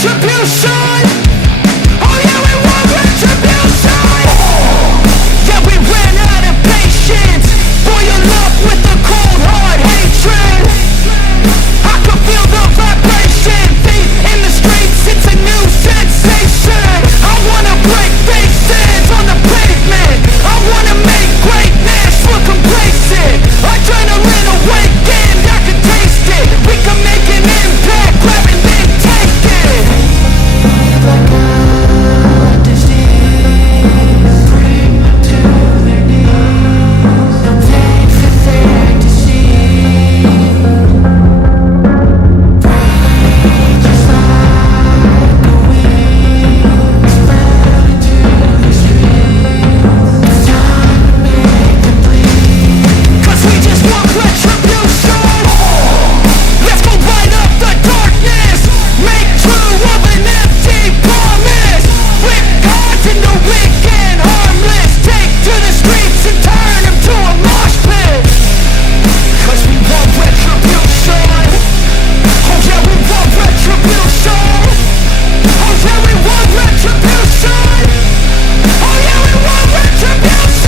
retribution. Oh yeah, we want retribution. Yeah, we ran out of patience. Boil up with the cold hard hatred. I can feel the vibration. Feet in the streets, it's a new sensation. I wanna break faces on the pavement. I wanna make greatness look complacent. Adrenaline awakened, I can taste it. We can make an impact, grab and then take it. Like a disease, bring them to their knees. No pain for their disease. Breathe just like a wind, spread into the streets. It's time to make them bleed. 'Cause we just want retribution. Let's go light up the darkness. Make true of an empty promise. Flip cards into weak and harmless. Take to the streets and turn them to a mosh pit. 'Cause we want retribution. Oh yeah, we want retribution. Oh yeah, we want retribution. Oh yeah, we want retribution.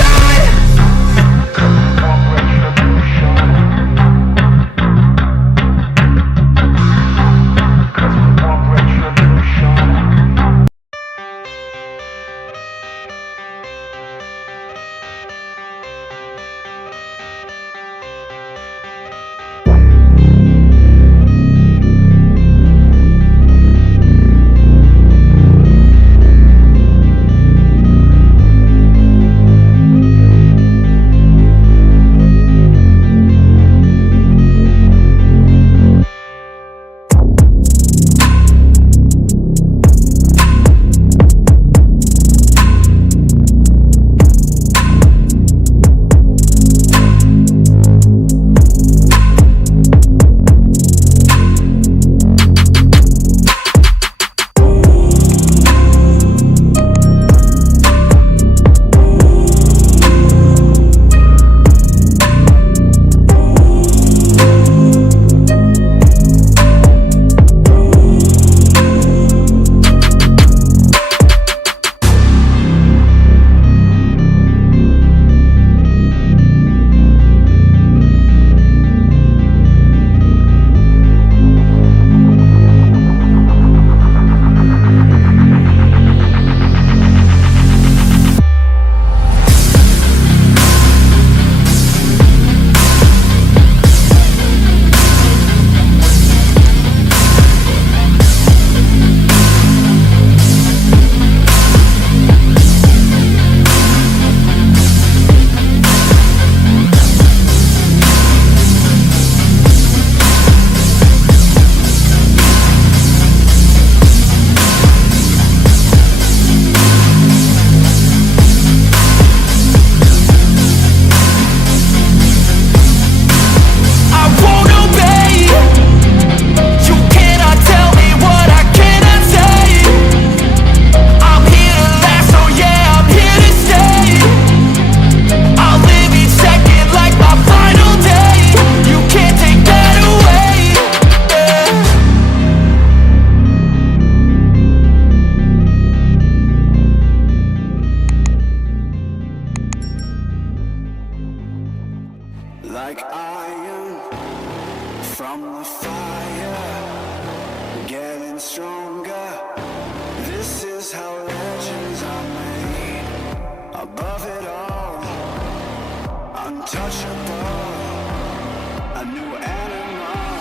Like iron from the fire, getting stronger. This is how legends are made. Above it all, untouchable, a new animal.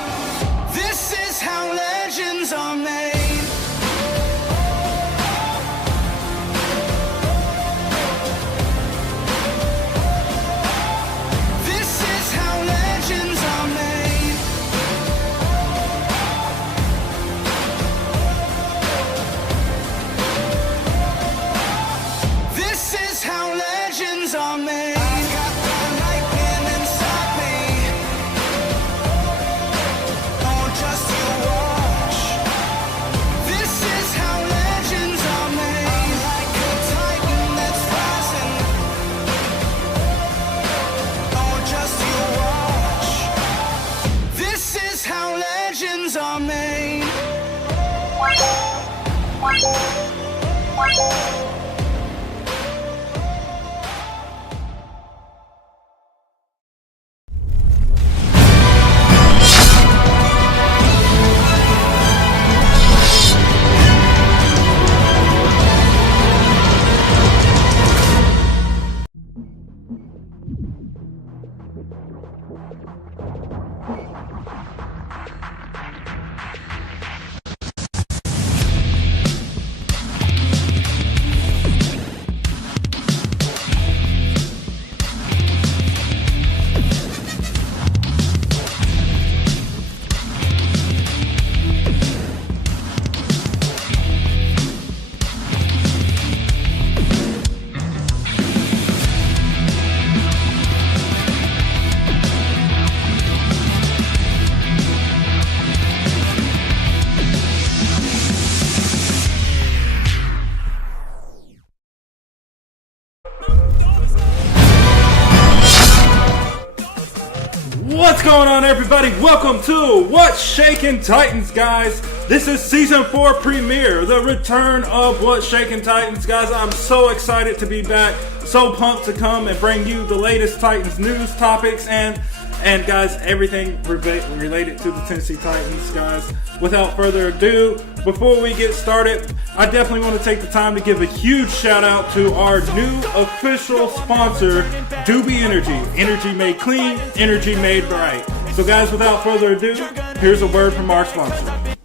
This is how legends are made. Legends are made. What's going on, everybody? Welcome to What's Shakin' Titans, guys. This is Season 4 premiere, the return of What's Shakin' Titans, guys. I'm so excited to be back, so pumped to come and bring you the latest Titans news, topics, and guys, everything related to the Tennessee Titans, guys. Without further ado, before we get started, I definitely want to take the time to give a huge shout out to our new official sponsor, Doobie Energy. Energy made clean, energy made right. So guys, without further ado, here's a word from our sponsor.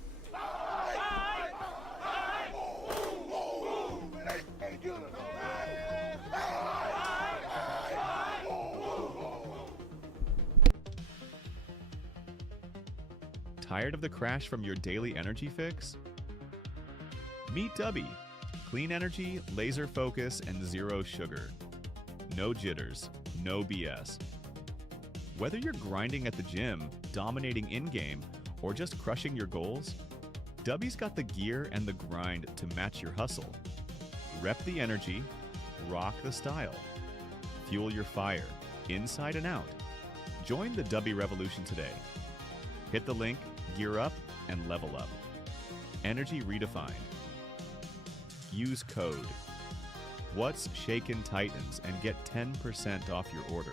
Tired of the crash from your daily energy fix? Meet Dubby. Clean energy, laser focus, and zero sugar. No jitters, no BS. Whether you're grinding at the gym, dominating in-game, or just crushing your goals, Dubby's got the gear and the grind to match your hustle. Rep the energy, rock the style. Fuel your fire, inside and out. Join the Dubby revolution today. Hit the link, gear up, and level up. Energy redefined. Use code What's Shakin' Titans and get 10% off your order.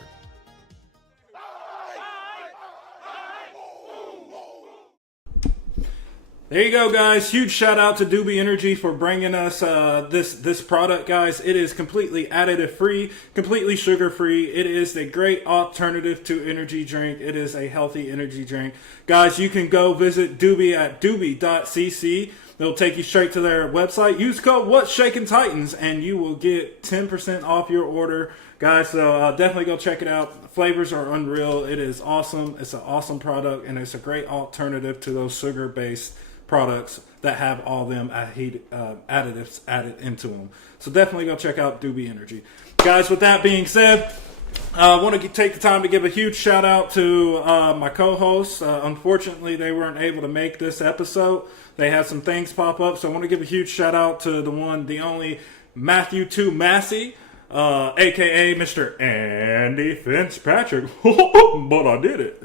There you go, guys. Huge shout out to Doobie Energy for bringing us this product, guys. It is completely additive free, completely sugar free. It is a great alternative to energy drink. It is a healthy energy drink, guys. You can go visit Doobie at doobie.cc. They'll take you straight to their website. Use code What's Shakin' Titans and you will get 10% off your order, guys. So definitely go check it out. The flavors are unreal. It is awesome. It's an awesome product, and it's a great alternative to those sugar-based products that have all them additives added into them. So definitely go check out Doobie Energy, guys. With that being said, I want to take the time to give a huge shout out to my co-hosts. Unfortunately, they weren't able to make this episode. They had some things pop up, so I want to give a huge shout out to the one, the only Matthew 2 Massey, aka Mr. Andy Fitzpatrick. But I did it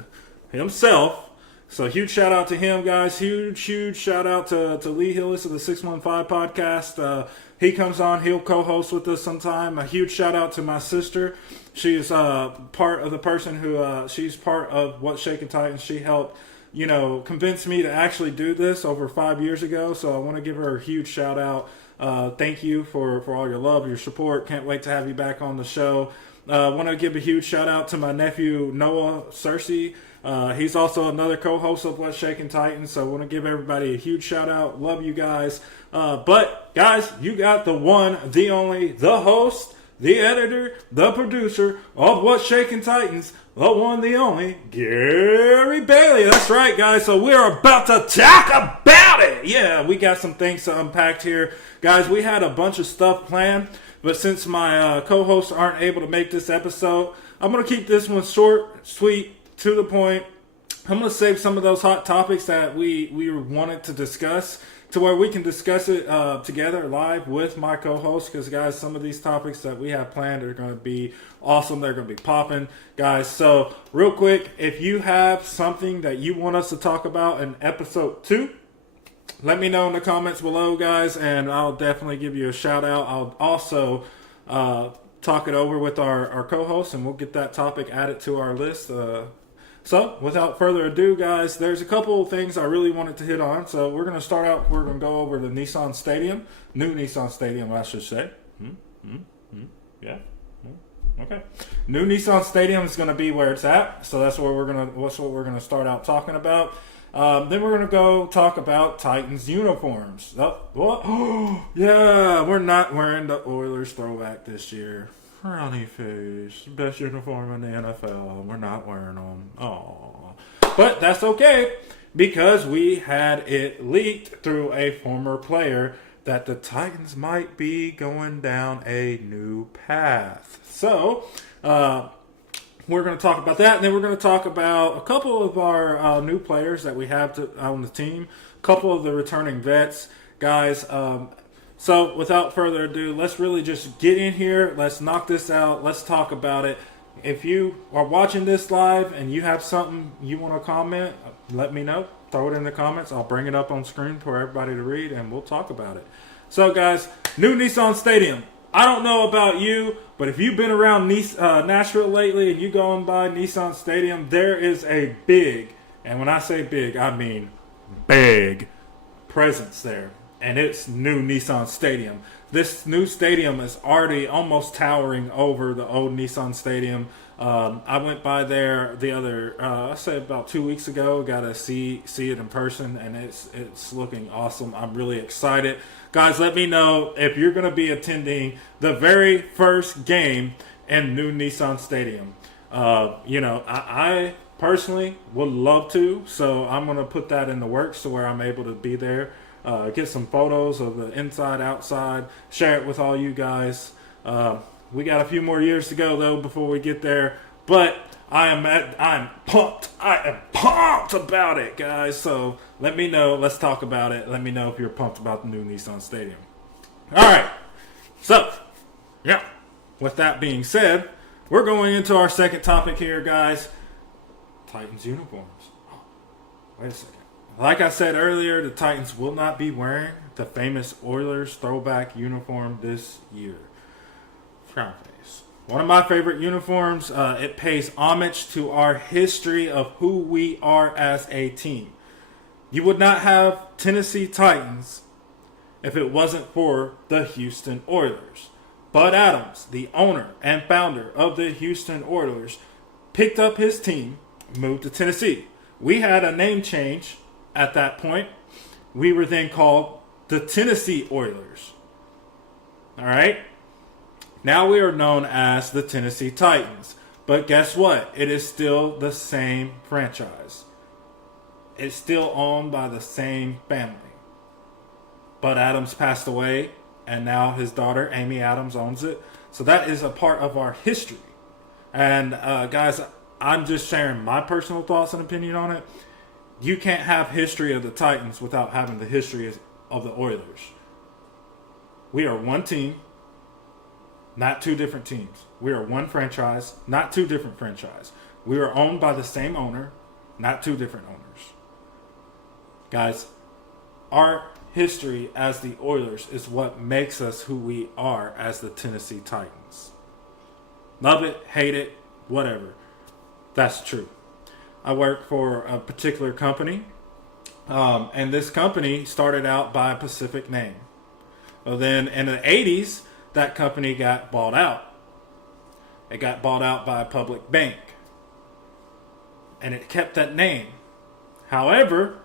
himself. So huge shout out to him, guys. Huge shout out to Lee Hillis of the 615 podcast. He comes on. He'll co-host with us sometime. A huge shout out to my sister. She is part of the person who, she's part of What's Shakin' Titans. She helped, convince me to actually do this over 5 years ago. So I want to give her a huge shout out. Thank you for all your love, your support. Can't wait to have you back on the show. I want to give a huge shout out to my nephew, Noah Cersei. He's also another co-host of What's Shakin' Titans, so I want to give everybody a huge shout out. Love you guys. But guys, you got the one, the only, the host, the editor, the producer of What's Shakin' Titans, the one, the only, Gary Bailey. That's right, guys. So we're about to talk about it. Yeah, we got some things to unpack here. Guys, we had a bunch of stuff planned, but since my co-hosts aren't able to make this episode, I'm going to keep this one short, sweet, to the point. I'm going to save some of those hot topics that we wanted to discuss to where we can discuss it together live with my co-host, because guys, some of these topics that we have planned are going to be awesome. They're going to be popping, guys. So real quick, if you have something that you want us to talk about in episode 2, let me know in the comments below, guys, and I'll definitely give you a shout out. I'll also talk it over with our co-host, and we'll get that topic added to our list. So, without further ado, guys, there's a couple of things I really wanted to hit on. So, we're going to start out, we're going to go over the Nissan Stadium, new Nissan Stadium, I should say. Yeah. Okay. New Nissan Stadium is going to be where it's at. So, that's what we're going to start out talking about. Then we're going to go talk about Titans uniforms. Oh, yeah, we're not wearing the Oilers throwback this year. Frowny face. Best uniform in the NFL. We're not wearing them. Oh, but that's okay because we had it leaked through a former player that the Titans might be going down a new path. So, we're going to talk about that, and then we're going to talk about a couple of our new players that we have on the team, a couple of the returning vets, guys. So without further ado, let's really just get in here. Let's knock this out. Let's talk about it. If you are watching this live and you have something you want to comment, let me know. Throw it in the comments. I'll bring it up on screen for everybody to read, and we'll talk about it. So, guys, new Nissan Stadium. I don't know about you, but if you've been around Nashville lately and you going by Nissan Stadium, there is a big, and when I say big, I mean big presence there. And it's new Nissan Stadium. This new stadium is already almost towering over the old Nissan Stadium. I went by there the other, I say about 2 weeks ago. Got to see it in person, and it's looking awesome. I'm really excited. Guys, let me know if you're going to be attending the very first game in new Nissan Stadium. I personally would love to, so I'm going to put that in the works to where I'm able to be there. Get some photos of the inside, outside, share it with all you guys. We got a few more years to go though before we get there, but I'm pumped. I am pumped about it, guys. So let me know. Let's talk about it. Let me know if you're pumped about the new Nissan Stadium. All right. So, yeah. With that being said, we're going into our second topic here, guys. Titans uniforms. Wait a second. Like I said earlier, the Titans will not be wearing the famous Oilers throwback uniform this year. Frown face. One of my favorite uniforms. It pays homage to our history of who we are as a team. You would not have Tennessee Titans if it wasn't for the Houston Oilers. Bud Adams, the owner and founder of the Houston Oilers, picked up his team, moved to Tennessee. We had a name change. At that point, we were then called the Tennessee Oilers. All right? Now we are known as the Tennessee Titans. But guess what? It is still the same franchise. It's still owned by the same family. Bud Adams passed away, and now his daughter, Amy Adams, owns it. So that is a part of our history. And guys, I'm just sharing my personal thoughts and opinion on it. You can't have history of the Titans without having the history of the Oilers. We are one team, not two different teams. We are one franchise, not two different franchises. We are owned by the same owner, not two different owners. Guys, our history as the Oilers is what makes us who we are as the Tennessee Titans. Love it, hate it, whatever. That's true. I work for a particular company, and this company started out by a specific name. Well, then in the 80s, that company got bought out. It got bought out by a public bank, and it kept that name. However,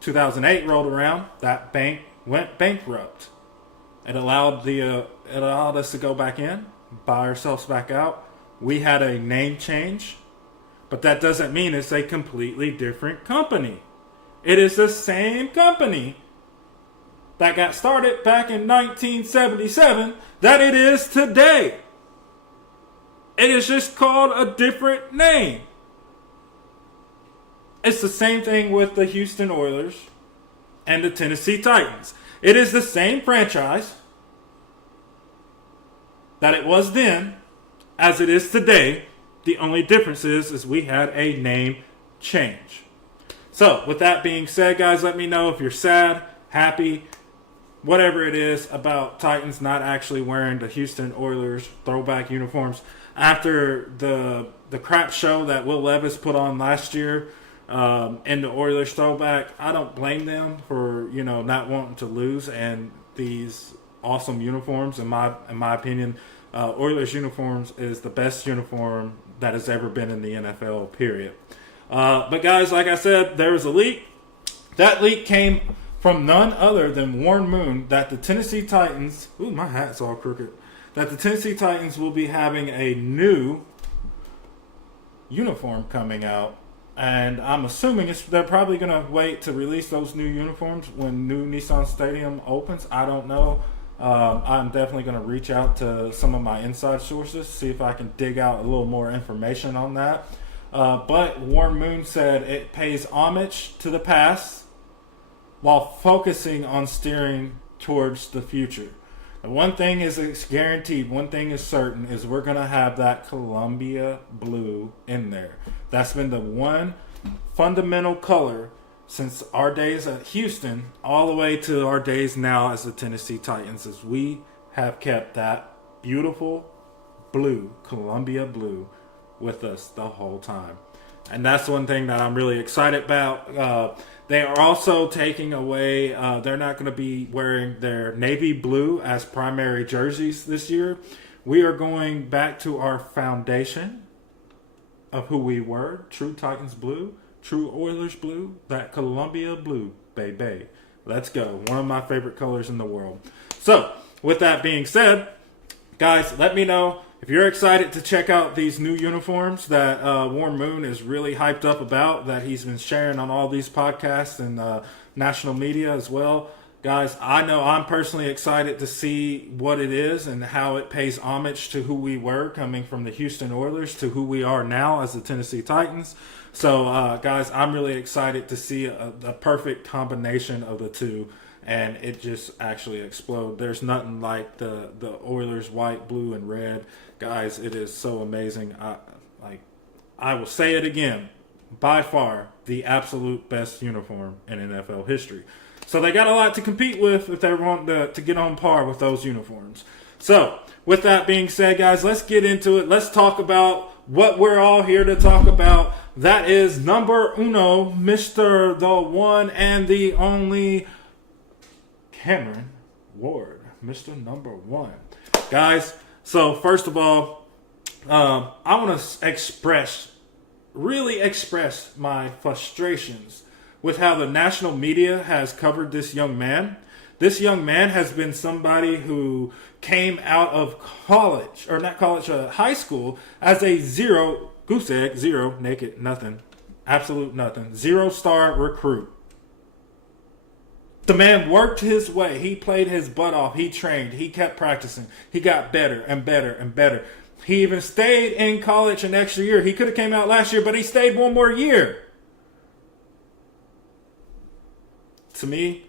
2008 rolled around, that bank went bankrupt. It allowed us to go back in, buy ourselves back out. We had a name change. But that doesn't mean it's a completely different company. It is the same company that got started back in 1977 that it is today. It is just called a different name. It's the same thing with the Houston Oilers and the Tennessee Titans. It is the same franchise that it was then as it is today. The only difference is we had a name change. So, with that being said, guys, let me know if you're sad, happy, whatever it is about Titans not actually wearing the Houston Oilers throwback uniforms after the crap show that Will Levis put on last year in the Oilers throwback. I don't blame them for not wanting to lose and these awesome uniforms. In my opinion, Oilers uniforms is the best uniform that has ever been in the NFL. Period. But guys, like I said, there was a leak. That leak came from none other than Warren Moon that the Tennessee Titans, ooh, my hat's all crooked, that the Tennessee Titans will be having a new uniform coming out. And I'm assuming they're probably going to wait to release those new uniforms when new Nissan Stadium opens. I don't know. I'm definitely going to reach out to some of my inside sources, see if I can dig out a little more information on that. But Warren Moon said it pays homage to the past while focusing on steering towards the future. And one thing is it's guaranteed, one thing is certain, is we're going to have that Columbia blue in there. That's been the one fundamental color since our days at Houston all the way to our days now as the Tennessee Titans, as we have kept that beautiful blue, Columbia blue, with us the whole time. And that's one thing that I'm really excited about. They are also taking away, they're not going to be wearing their navy blue as primary jerseys this year. We are going back to our foundation of who we were, true Titans blue, true Oilers blue, that Columbia blue, baby. Let's go. One of my favorite colors in the world. So, with that being said, guys, let me know if you're excited to check out these new uniforms that Warren Moon is really hyped up about, that he's been sharing on all these podcasts and national media as well. Guys, I know I'm personally excited to see what it is and how it pays homage to who we were coming from the Houston Oilers to who we are now as the Tennessee Titans. So, guys, I'm really excited to see a perfect combination of the two. And it just actually explode. There's nothing like the Oilers white, blue, and red. Guys, it is so amazing. I will say it again. By far, the absolute best uniform in NFL history. So they got a lot to compete with if they want to get on par with those uniforms. So, with that being said, guys, let's get into it. Let's talk about what we're all here to talk about. That is number uno, Mr. the one and the only Cameron Ward, Mr. Number One. Guys, so first of all, I want to really express my frustrations with how the national media has covered this young man. This young man has been somebody who came out of high school as a zero, goose egg, zero, naked, nothing, absolute nothing, 0-star recruit. The man worked his way. He played his butt off. He trained. He kept practicing. He got better and better and better. He even stayed in college an extra year. He could have came out last year, but he stayed one more year. To me,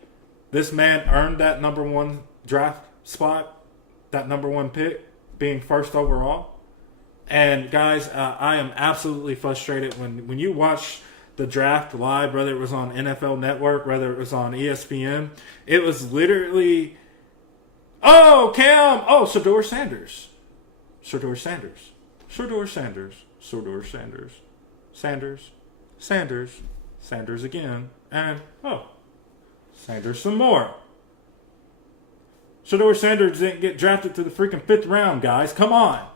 this man earned that number one draft spot, that number one pick, being first overall. And guys, I am absolutely frustrated when you watch the draft live, whether it was on NFL Network, whether it was on ESPN. It was literally, Shedeur Sanders. Shedeur Sanders. Shedeur Sanders. Shedeur Sanders. Sanders. Sanders. Sanders again. And, Sanders some more. Shedeur Sanders didn't get drafted to the freaking 5th round, guys. Come on.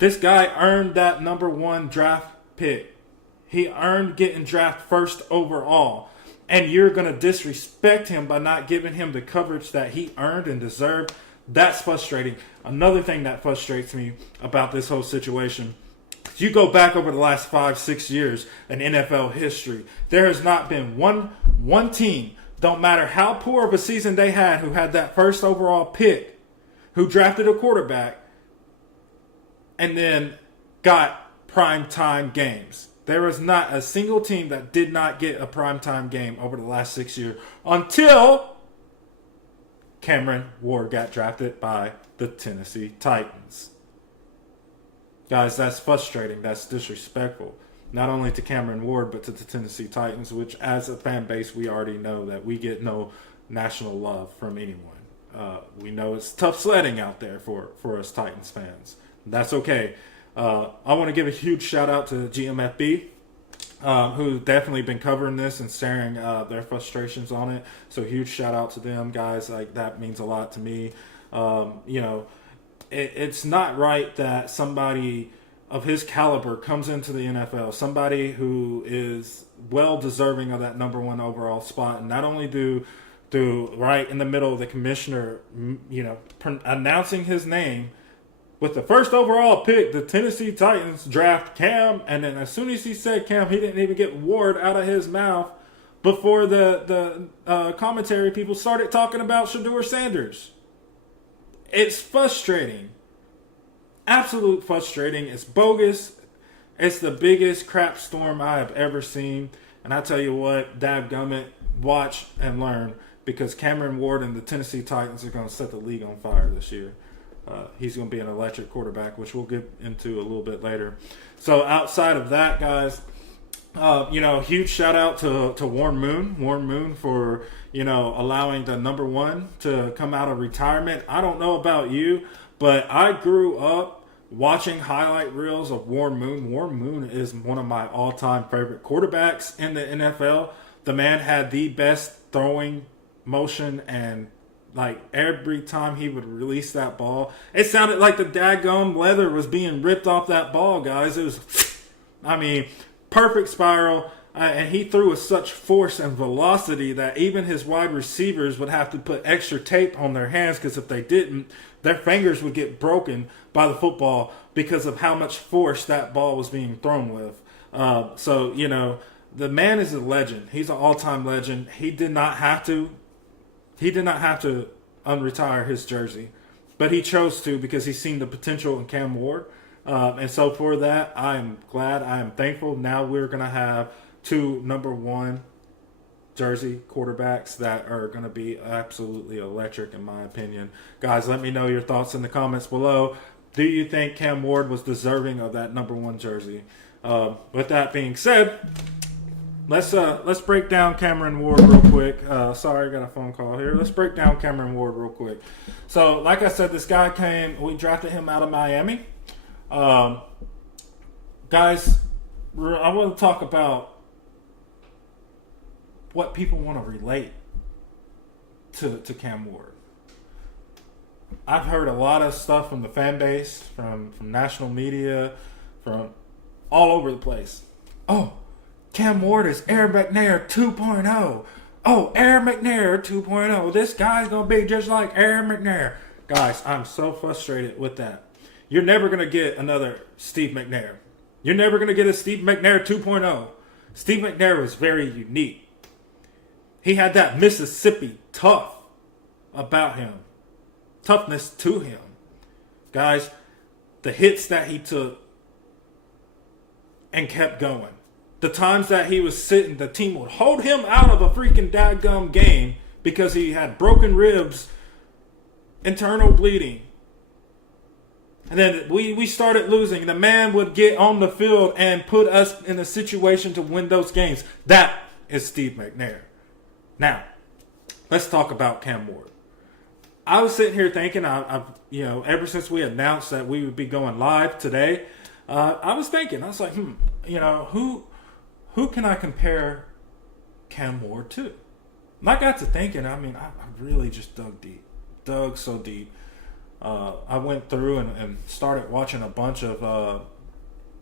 This guy earned that number one draft pick. He earned getting drafted first overall. And you're going to disrespect him by not giving him the coverage that he earned and deserved. That's frustrating. Another thing that frustrates me about this whole situation, you go back over the last 5-6 years in NFL history, there has not been one team, don't matter how poor of a season they had, who had that first overall pick, who drafted a quarterback, and then got primetime games. There was not a single team that did not get a primetime game over the last 6 years until Cameron Ward got drafted by the Tennessee Titans. Guys, that's frustrating. That's disrespectful. not only to Cameron Ward, but to the Tennessee Titans, which as a fan base, we already know that we get no national love from anyone. We know it's tough sledding out there for us Titans fans. That's okay. I want to give a huge shout out to GMFB, who's definitely been covering this and sharing their frustrations on it. So huge shout out to them, guys. Like, that means a lot to me. It's not right that somebody of his caliber comes into the NFL, somebody who is well deserving of that number one overall spot, and not only do right in the middle of the commissioner, announcing his name with the first overall pick, the Tennessee Titans draft Cam, and then as soon as he said Cam, he didn't even get Ward out of his mouth before the commentary people started talking about Shedeur Sanders. It's frustrating. Absolute frustrating. It's bogus. It's the biggest crap storm I have ever seen. And I tell you what, dadgummit, watch and learn, because Cameron Ward and the Tennessee Titans are going to set the league on fire this year. He's going to be an electric quarterback, which we'll get into a little bit later. So outside of that, guys, huge shout out to Warren Moon for, allowing the number one to come out of retirement. I don't know about you, but I grew up watching highlight reels of Warren Moon. Warren Moon is one of my all-time favorite quarterbacks in the NFL. The man had the best throwing motion, and like every time he would release that ball, it sounded like the daggum leather was being ripped off that ball, guys. It was, perfect spiral. And he threw with such force and velocity that even his wide receivers would have to put extra tape on their hands, because if they didn't, their fingers would get broken by the football because of how much force that ball was being thrown with. The man is a legend. He's an all-time legend. He did not have to unretire his jersey, but he chose to because he's seen the potential in Cam Ward. And so for that, I am glad. I am thankful. Now we're going to have two number one jersey quarterbacks that are going to be absolutely electric, in my opinion. Guys, let me know your thoughts in the comments below. Do you think Cam Ward was deserving of that number one jersey? With that being said, let's break down Cameron Ward real quick. Sorry, I got a phone call here. Let's break down Cameron Ward real quick. So, like I said, this guy we drafted him out of Miami. Guys, I want to talk about what people want to relate to Cam Ward. I've heard a lot of stuff from the fan base, from national media, from all over the place. Oh, Cam Ward is Aaron McNair 2.0. Oh, Aaron McNair 2.0. This guy's going to be just like Aaron McNair. Guys, I'm so frustrated with that. You're never going to get another Steve McNair. You're never going to get a Steve McNair 2.0. Steve McNair was very unique. He had that Mississippi tough about him. Toughness to him. Guys, the hits that he took and kept going. The times that he was sitting, the team would hold him out of a freaking dadgum game because he had broken ribs, internal bleeding. And then we started losing. The man would get on the field and put us in a situation to win those games. That is Steve McNair. Now, let's talk about Cam Ward. I was sitting here thinking, ever since we announced that we would be going live today, I was like, who can I compare Cam Ward to? And I got to thinking, I really just dug so deep. I went through and started watching a bunch of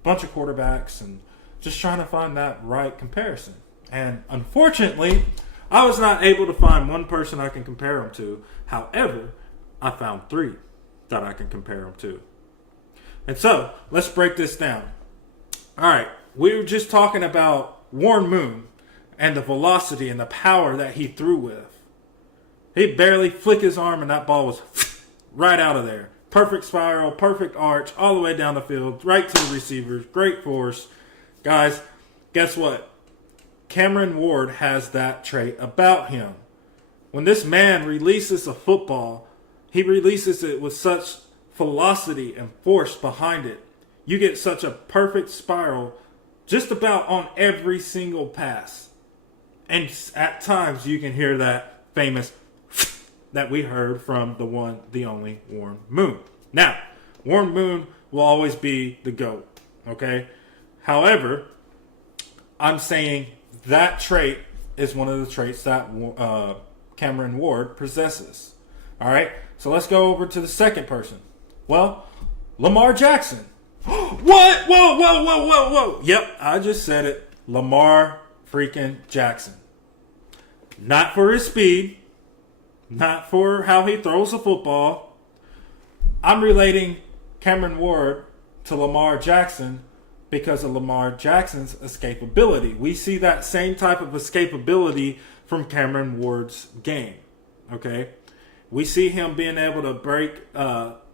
quarterbacks and just trying to find that right comparison. And unfortunately, I was not able to find one person I can compare him to. However, I found three that I can compare him to. And so, let's break this down. All right, we were just talking about Warren Moon and the velocity and the power that he threw with. He barely flicked his arm and that ball was right out of there. Perfect spiral, perfect arch, all the way down the field, right to the receivers. Great force. Guys, guess what? Cameron Ward has that trait about him. When this man releases a football, he releases it with such velocity and force behind it. You get such a perfect spiral just about on every single pass. And at times you can hear that famous that we heard from the one, the only Warren Moon. Now, Warren Moon will always be the GOAT, okay? However, I'm saying that trait is one of the traits that Cameron Ward possesses. All right, so let's go over to the second person. Well, Lamar Jackson. What? Whoa. Yep, I just said it. Lamar freaking Jackson. Not for his speed, not for how he throws the football. I'm relating Cameron Ward to Lamar Jackson because of Lamar Jackson's escapability. We see that same type of escapability from Cameron Ward's game. Okay? We see him being able to break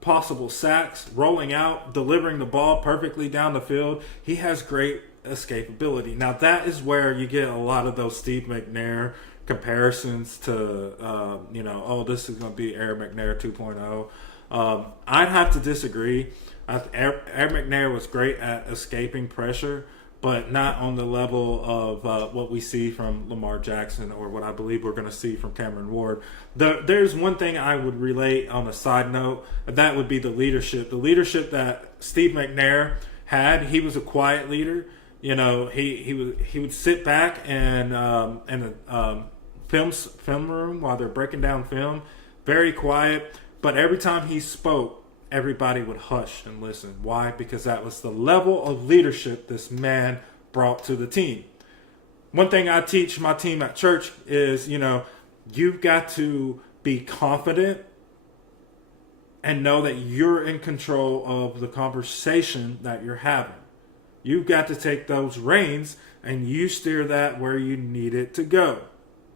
possible sacks, rolling out, delivering the ball perfectly down the field. He has great escapability. Now, that is where you get a lot of those Steve McNair comparisons to, this is going to be Air McNair 2.0. I'd have to disagree. Air McNair was great at escaping pressure, but not on the level of what we see from Lamar Jackson or what I believe we're going to see from Cameron Ward. There's one thing I would relate on a side note, and that would be the leadership. The leadership that Steve McNair had, he was a quiet leader. You know, he would sit back and in the film room while they're breaking down film, very quiet. But every time he spoke, everybody would hush and listen. Why? Because that was the level of leadership this man brought to the team. One thing I teach my team at church is, you've got to be confident and know that you're in control of the conversation that you're having. You've got to take those reins and you steer that where you need it to go.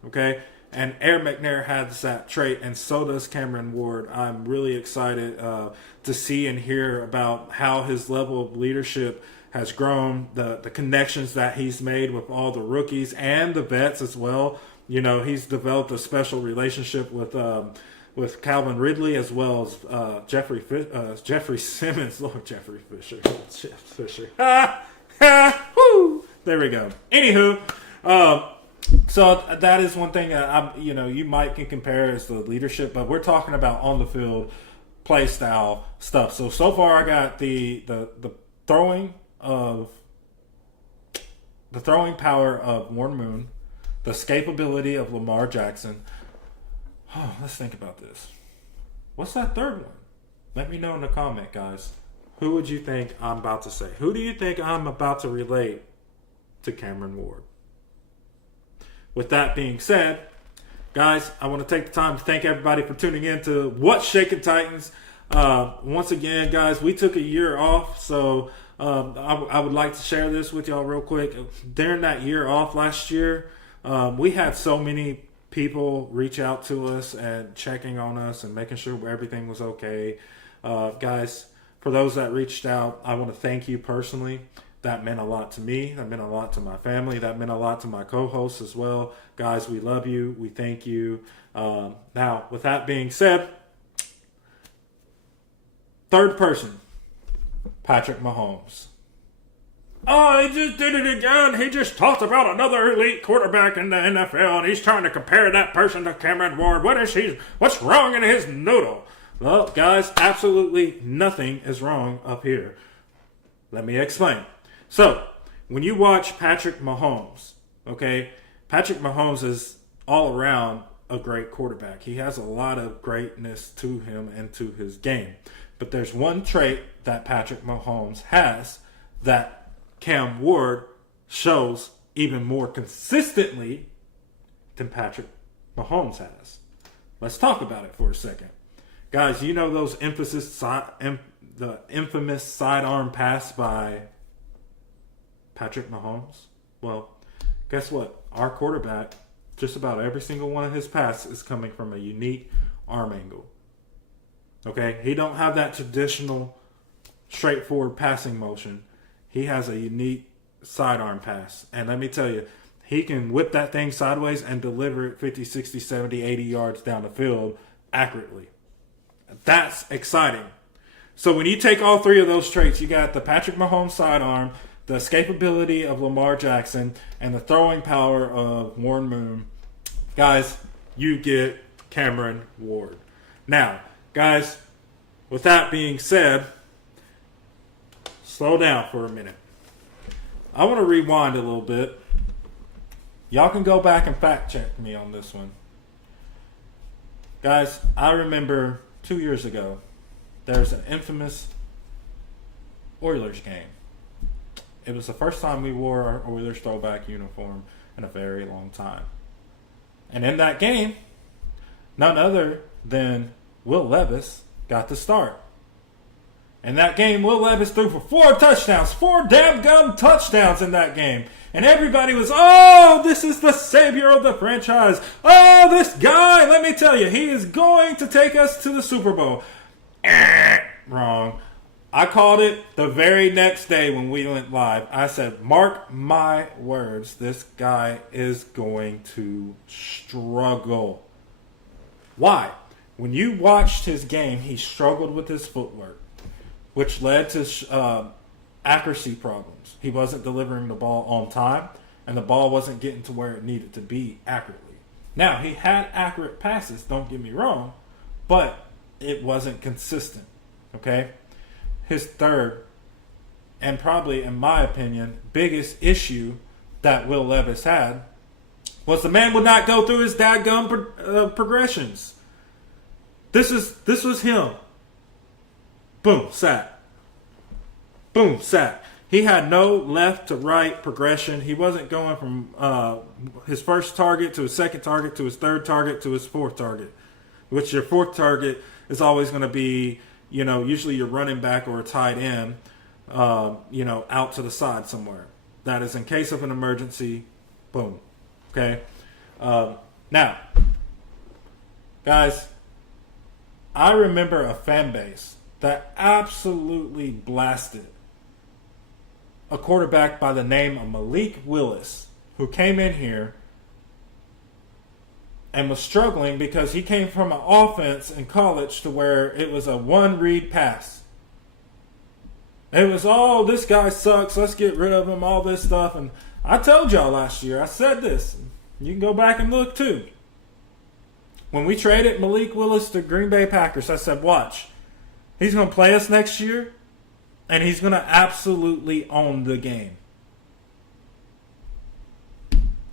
Okay? And Air McNair has that trait, and so does Cameron Ward. I'm really excited to see and hear about how his level of leadership has grown, the connections that he's made with all the rookies and the vets as well. He's developed a special relationship with Calvin Ridley as well as Jeffrey Simmons. Lord, Jeffrey Fisher. Jeff Fisher. Woo! There we go. Anywho, so that is one thing that you might can compare as the leadership, but we're talking about on the field play style stuff. So far I got the throwing power of Warren Moon, the escapability of Lamar Jackson. Oh, let's think about this. What's that third one? Let me know in the comment, guys. Who would you think I'm about to say? Who do you think I'm about to relate to Cameron Ward? With that being said, guys, I want to take the time to thank everybody for tuning in to What's Shakin' Titans. Once again, guys, we took a year off, so I would like to share this with y'all real quick. During that year off last year, we had so many people reach out to us and checking on us and making sure everything was okay. Guys, for those that reached out, I want to thank you personally. That meant a lot to me. That meant a lot to my family. That meant a lot to my co-hosts as well. Guys, we love you. We thank you. Now, with that being said, third person, Patrick Mahomes. Oh, he just did it again. He just talked about another elite quarterback in the NFL, and he's trying to compare that person to Cameron Ward. What's wrong in his noodle? Well, guys, absolutely nothing is wrong up here. Let me explain. So, when you watch Patrick Mahomes, okay, Patrick Mahomes is all around a great quarterback. He has a lot of greatness to him and to his game. But there's one trait that Patrick Mahomes has that Cam Ward shows even more consistently than Patrick Mahomes has. Let's talk about it for a second. Guys, you know those the infamous sidearm pass by Patrick Mahomes? Well, guess what? Our quarterback, just about every single one of his passes is coming from a unique arm angle. Okay? He don't have that traditional straightforward passing motion. He has a unique sidearm pass. And let me tell you, he can whip that thing sideways and deliver it 50, 60, 70, 80 yards down the field accurately. That's exciting. So when you take all three of those traits, you got the Patrick Mahomes sidearm, the escapability of Lamar Jackson, and the throwing power of Warren Moon, guys, you get Cameron Ward. Now, guys, with that being said, slow down for a minute. I want to rewind a little bit. Y'all can go back and fact check me on this one. Guys, I remember 2 years ago, there's an infamous Oilers game. It was the first time we wore our Oilers throwback uniform in a very long time. And in that game, none other than Will Levis got the start. In that game, Will Levis threw for 4 touchdowns. 4 damn touchdowns in that game. And everybody was, oh, this is the savior of the franchise. Oh, this guy, let me tell you, he is going to take us to the Super Bowl. Wrong. I called it the very next day when we went live. I said, mark my words, this guy is going to struggle. Why? When you watched his game, he struggled with his footwork, which led to accuracy problems. He wasn't delivering the ball on time, and the ball wasn't getting to where it needed to be accurately. Now, he had accurate passes, don't get me wrong, but it wasn't consistent, okay? His third, and probably, in my opinion, biggest issue that Will Levis had was the man would not go through his dadgum progressions. This was him. Boom, sack. Boom, sack. He had no left to right progression. He wasn't going from his first target to his second target to his third target to his fourth target, which your fourth target is always going to be, usually your running back or a tight end, out to the side somewhere. That is in case of an emergency. Boom. Okay. Now, guys, I remember a fan base that absolutely blasted a quarterback by the name of Malik Willis, who came in here and was struggling because he came from an offense in college to where it was a one-read pass. It was, oh, this guy sucks, let's get rid of him, all this stuff. And I told y'all last year, I said this. You can go back and look too. When we traded Malik Willis to Green Bay Packers, I said, watch. He's going to play us next year, and he's going to absolutely own the game.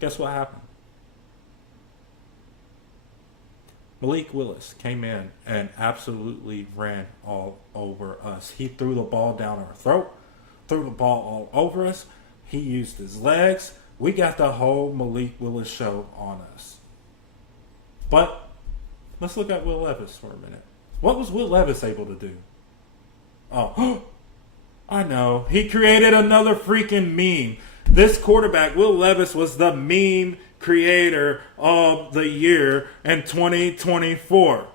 Guess what happened? Malik Willis came in and absolutely ran all over us. He threw the ball down our throat, threw the ball all over us. He used his legs. We got the whole Malik Willis show on us. But let's look at Will Levis for a minute. What was Will Levis able to do? Oh, I know. He created another freaking meme. This quarterback, Will Levis, was the meme creator of the year in 2024.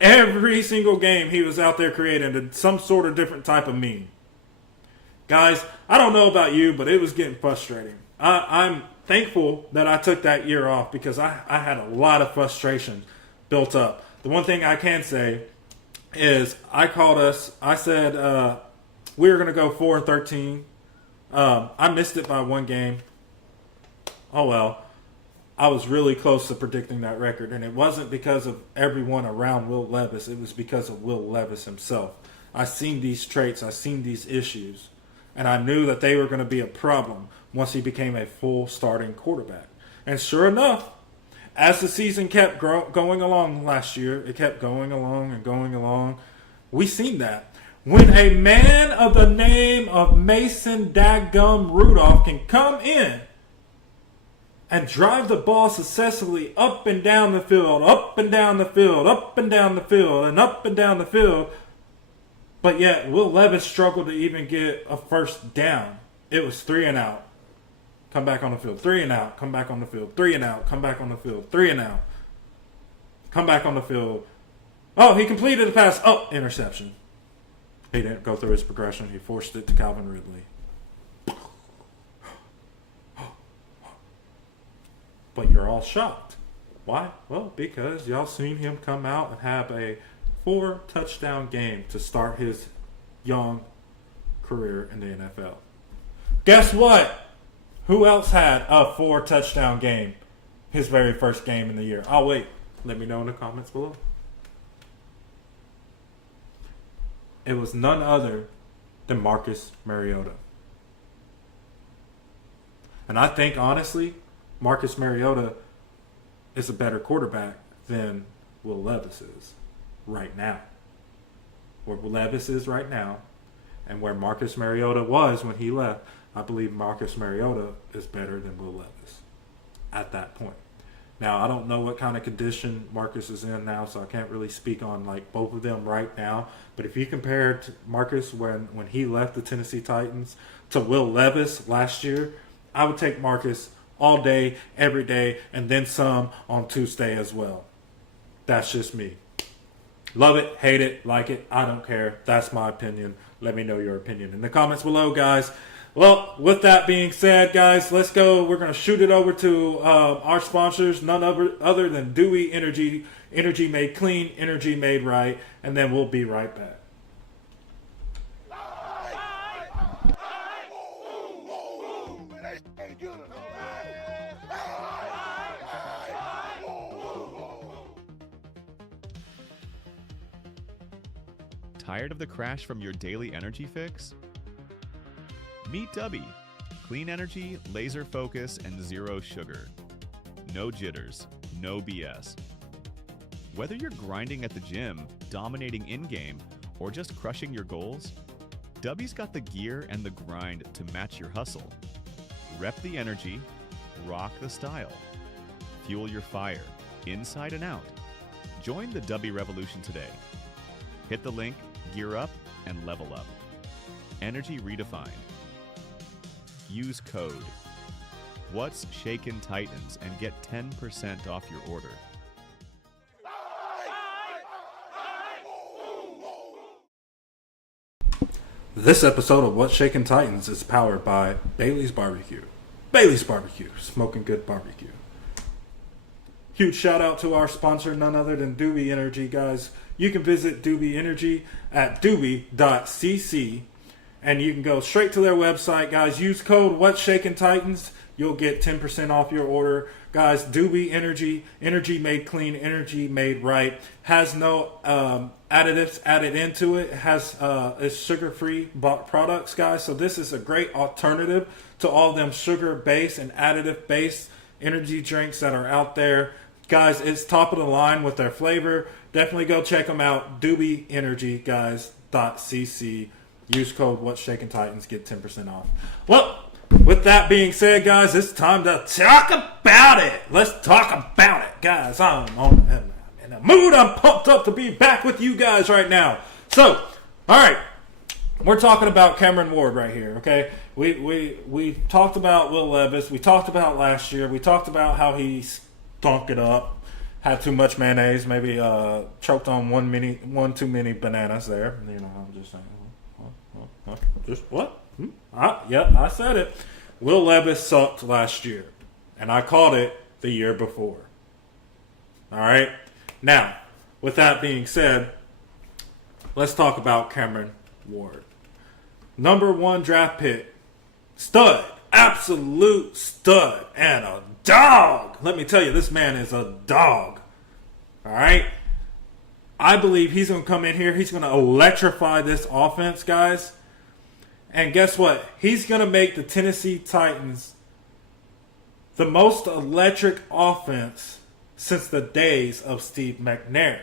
Every single game he was out there creating some sort of different type of meme. Guys, I don't know about you, but it was getting frustrating. I'm thankful that I took that year off because I had a lot of frustration built up. The one thing I can say is I said we were going to go 4-13. I missed it by one game. Oh well. I was really close to predicting that record, and it wasn't because of everyone around Will Levis. It was because of Will Levis himself. I seen these traits. I seen these issues, and I knew that they were going to be a problem once he became a full starting quarterback. And sure enough, as the season kept going along last year, it kept going along and going along. We seen that. When a man of the name of Mason Dadgum Rudolph can come in and drive the ball successfully up and down the field, up and down the field, up and down the field, and up and down the field, but yet Will Levis struggled to even get a first down. It was 3 and out. Come back on the field. 3 and out. Come back on the field. 3 and out. Come back on the field. 3 and out. Come back on the field. Oh, he completed the pass. Oh, interception. He didn't go through his progression. He forced it to Calvin Ridley. But you're all shocked. Why? Well, because y'all seen him come out and have a 4-touchdown game to start his young career in the NFL. Guess what? Who else had a 4-touchdown game? His very first game in the year. Oh, wait. Let me know in the comments below. It was none other than Marcus Mariota. And I think, honestly, Marcus Mariota is a better quarterback than Will Levis is right now. Where Will Levis is right now and where Marcus Mariota was when he left, I believe Marcus Mariota is better than Will Levis at that point. Now, I don't know what kind of condition Marcus is in now, so I can't really speak on like both of them right now. But if you compare Marcus when he left the Tennessee Titans to Will Levis last year, I would take Marcus all day, every day, and then some on Tuesday as well. That's just me. Love it, hate it, like it, I don't care. That's my opinion. Let me know your opinion in the comments below, guys. Well, with that being said, guys, let's go. We're going to shoot it over to our sponsors, none other than Dewey Energy. Energy made clean, energy made right, and then we'll be right back. Tired of the crash from your daily energy fix? Meet Dubby. Clean energy, laser focus, and zero sugar. No jitters, no BS. Whether you're grinding at the gym, dominating in-game, or just crushing your goals, Dubby's got the gear and the grind to match your hustle. Rep the energy, rock the style. Fuel your fire, inside and out. Join the Dubby revolution today. Hit the link, gear up, and level up. Energy redefined. Use code What's Shakin Titans and get 10% off your order. This episode of What's Shakin Titans is powered by Bailey's Barbecue. Bailey's Barbecue, smoking good barbecue. Huge shout out to our sponsor, none other than Dewey Energy, guys. You can visit Dewey Energy at dewey.cc. And you can go straight to their website, guys. Use code What's Shakin Titans. You'll get 10% off your order. Guys, Dewey Energy, energy made clean, energy made right. Has no additives added into it. It's sugar-free products, guys. So this is a great alternative to all them sugar-based and additive-based energy drinks that are out there. Guys, it's top of the line with their flavor. Definitely go check them out. Dewey Energy, guys, .cc. Use code What's Shakin Titans, get 10% off. Well, with that being said, guys, it's time to talk about it. Let's talk about it, guys. I'm in the mood. I'm pumped up to be back with you guys right now. So, all right, we're talking about Cameron Ward right here. Okay, we talked about Will Levis. We talked about last year. We talked about how he stunk it up, had too much mayonnaise, maybe choked on one too many bananas there. You know, I'm just saying. Just what? Yep, I said it. Will Levis sucked last year, and I called it the year before. All right? Now, with that being said, let's talk about Cameron Ward. Number 1 draft pick. Stud. Absolute stud. And a dog. Let me tell you, this man is a dog. All right? I believe he's going to come in here. He's going to electrify this offense, guys. And guess what? He's going to make the Tennessee Titans the most electric offense since the days of Steve McNair.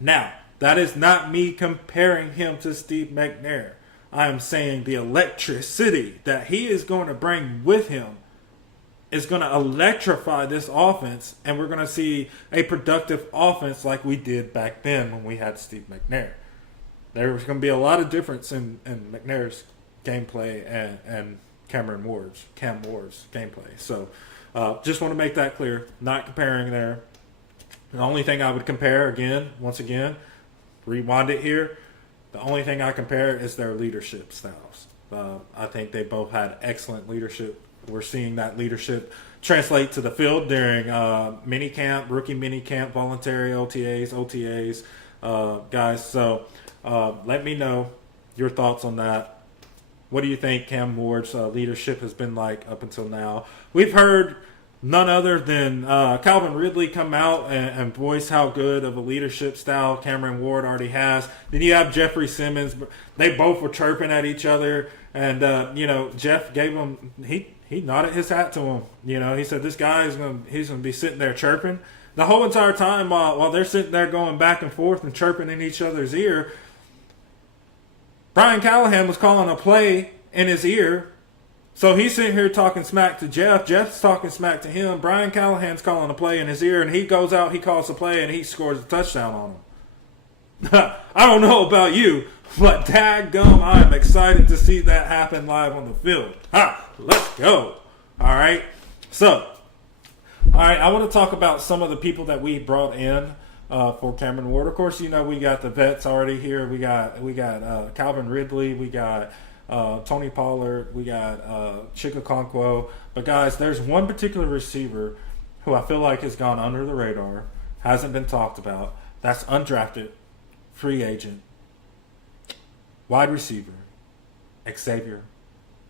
Now, that is not me comparing him to Steve McNair. I am saying the electricity that he is going to bring with him is going to electrify this offense, and we're going to see a productive offense like we did back then when we had Steve McNair. There was going to be a lot of difference in McNair's gameplay and Cam Ward's gameplay. So just want to make that clear. Not comparing there. The only thing I would compare, once again, rewind it here. The only thing I compare is their leadership styles. I think they both had excellent leadership. We're seeing that leadership translate to the field during minicamp, rookie minicamp, voluntary OTAs, guys. So let me know your thoughts on that. What do you think Cam Ward's leadership has been like up until now? We've heard none other than Calvin Ridley come out and voice how good of a leadership style Cameron Ward already has. Then you have Jeffrey Simmons. They both were chirping at each other. And, Jeff gave him, he nodded his hat to him. He said, this guy he's going to be sitting there chirping. The whole entire time while they're sitting there going back and forth and chirping in each other's ear, Brian Callahan was calling a play in his ear. So he's sitting here talking smack to Jeff. Jeff's talking smack to him. Brian Callahan's calling a play in his ear, and he goes out, he calls a play, and he scores a touchdown on him. I don't know about you, but dadgum, I am excited to see that happen live on the field. Let's go. All right. So, I want to talk about some of the people that we brought in for Cameron Ward. Of course, we got the vets already here. We got Calvin Ridley. We got Tony Pollard. We got Chika Okonkwo. But guys, there's one particular receiver who I feel like has gone under the radar, hasn't been talked about. That's undrafted, free agent, wide receiver, Xavier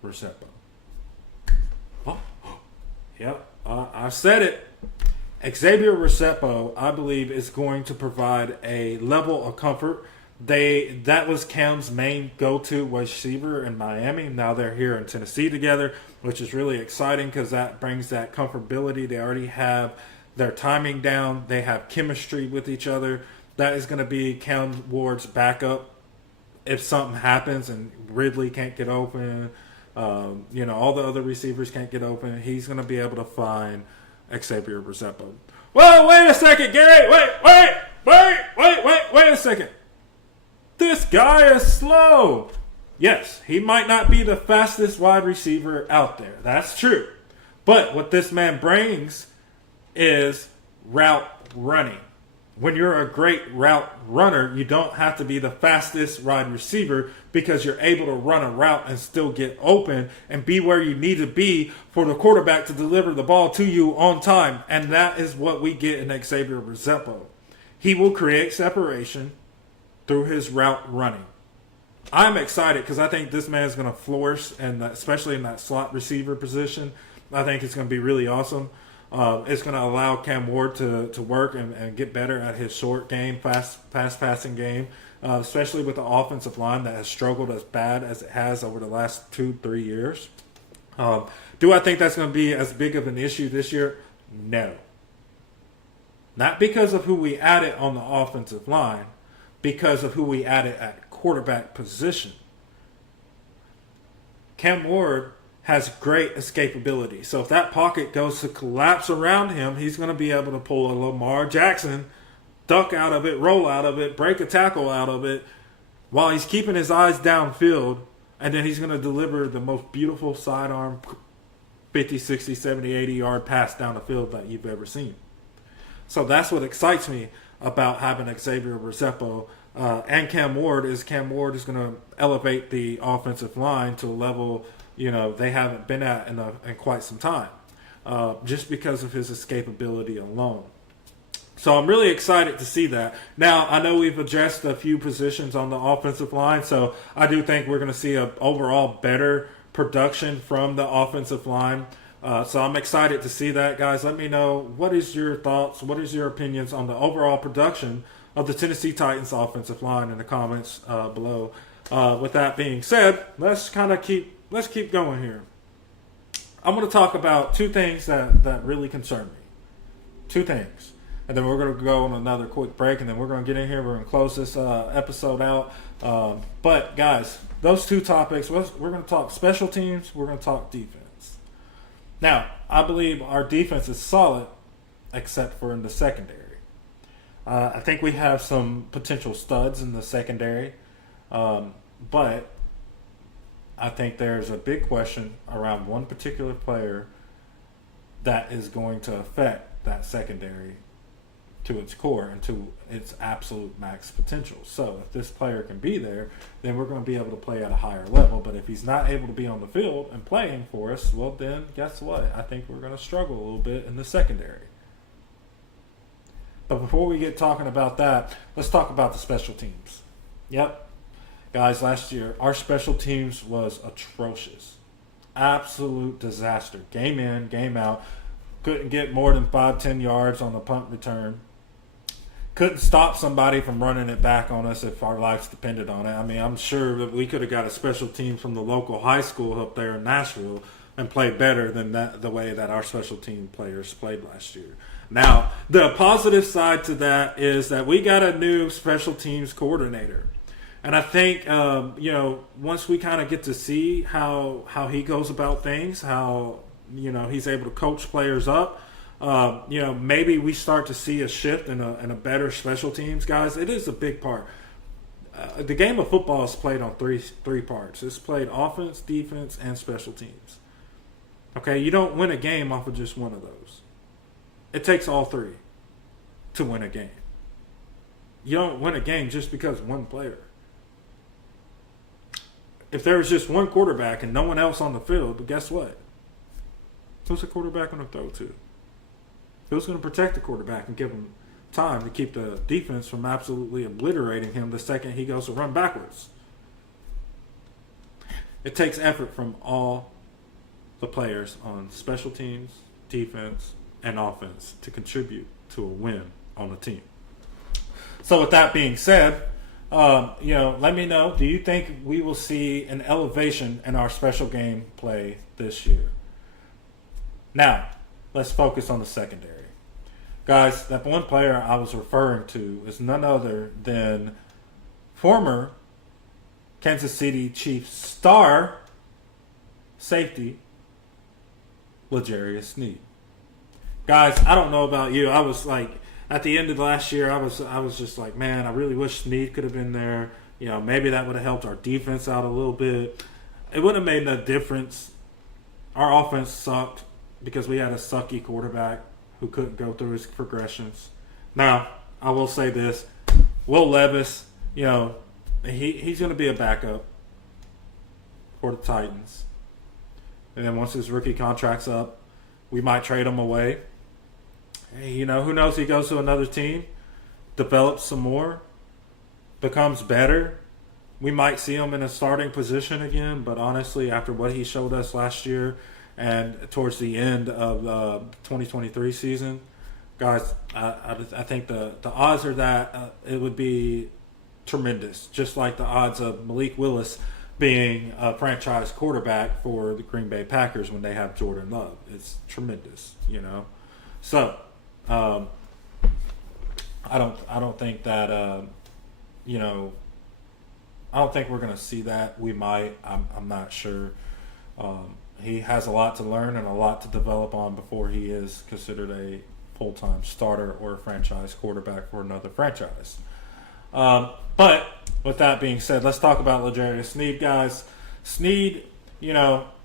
Resepo. Yep, I said it. Xavier Resepo, I believe, is going to provide a level of comfort. That was Cam's main go-to receiver in Miami. Now they're here in Tennessee together, which is really exciting because that brings that comfortability. They already have their timing down. They have chemistry with each other. That is going to be Cam Ward's backup if something happens and Ridley can't get open. All the other receivers can't get open. He's going to be able to find Xavier Resepo. Well, wait a second, Gary. Wait a second. This guy is slow. Yes, he might not be the fastest wide receiver out there. That's true. But what this man brings is route running. When you're a great route runner, you don't have to be the fastest wide receiver because you're able to run a route and still get open and be where you need to be for the quarterback to deliver the ball to you on time. And that is what we get in Xavier Resepo. He will create separation through his route running. I'm excited because I think this man is going to flourish, and especially in that slot receiver position. I think it's going to be really awesome. It's going to allow Cam Ward to work and get better at his short game, fast passing game, especially with the offensive line that has struggled as bad as it has over the last 2-3 years. Do I think that's going to be as big of an issue this year? No. Not because of who we added on the offensive line, because of who we added at quarterback position. Cam Ward has great escapability. So if that pocket goes to collapse around him, he's going to be able to pull a Lamar Jackson, duck out of it, roll out of it, break a tackle out of it, while he's keeping his eyes downfield, and then he's going to deliver the most beautiful sidearm 50, 60, 70, 80-yard pass down the field that you've ever seen. So that's what excites me about having Xavier Resepo and Cam Ward is going to elevate the offensive line to a level they haven't been at in quite some time, just because of his escapability alone. So I'm really excited to see that. Now, I know we've addressed a few positions on the offensive line, so I do think we're going to see an overall better production from the offensive line. So I'm excited to see that, guys. Let me know, what is your thoughts, what is your opinions on the overall production of the Tennessee Titans offensive line in the comments below. With that being said, let's keep going here. I'm going to talk about two things that really concern me. Two things. And then we're going to go on another quick break, and then we're going to get in here. We're going to close this episode out. But, guys, those two topics, we're going to talk special teams. We're going to talk defense. Now, I believe our defense is solid, except for in the secondary. I think we have some potential studs in the secondary. But I think there's a big question around one particular player that is going to affect that secondary to its core and to its absolute max potential. So if this player can be there, then we're going to be able to play at a higher level. But if he's not able to be on the field and playing for us, well, then guess what? I think we're going to struggle a little bit in the secondary. But before we get talking about that, let's talk about the special teams. Yep. Guys, last year, our special teams was atrocious. Absolute disaster. Game in, game out. Couldn't get more than 5-10 yards on the punt return. Couldn't stop somebody from running it back on us if our lives depended on it. I mean, I'm sure that we could have got a special team from the local high school up there in Nashville and played better than the way that our special team players played last year. Now, the positive side to that is that we got a new special teams coordinator. And I think, once we kind of get to see how he goes about things, how, he's able to coach players up, maybe we start to see a shift in a better special teams. Guys, it is a big part. The game of football is played on three parts. It's played offense, defense, and special teams. Okay, you don't win a game off of just one of those. It takes all three to win a game. You don't win a game just because one player. If there was just one quarterback and no one else on the field, but guess what? Who's the quarterback going to throw to? Who's going to protect the quarterback and give him time to keep the defense from absolutely obliterating him the second he goes to run backwards? It takes effort from all the players on special teams, defense, and offense to contribute to a win on the team. So with that being said, let me know, do you think we will see an elevation in our special game play this year? Now, let's focus on the secondary. Guys, that one player I was referring to is none other than former Kansas City Chiefs star safety, L'Jarius Sneed. Guys, I don't know about you. I was like, at the end of last year, I was just like, man, I really wish Sneed could have been there. Maybe that would have helped our defense out a little bit. It wouldn't have made no difference. Our offense sucked because we had a sucky quarterback who couldn't go through his progressions. Now, I will say this. Will Levis, he's going to be a backup for the Titans. And then once his rookie contract's up, we might trade him away. Hey, who knows? He goes to another team, develops some more, becomes better. We might see him in a starting position again, but honestly, after what he showed us last year and towards the end of the 2023 season, guys, I think the odds are that it would be tremendous, just like the odds of Malik Willis being a franchise quarterback for the Green Bay Packers when they have Jordan Love. It's tremendous, So, I don't think that I don't think we're going to see that. We might. I'm not sure. He has a lot to learn and a lot to develop on before he is considered a full-time starter or a franchise quarterback for another franchise. But with that being said, let's talk about L'Jarius Sneed, guys. Sneed,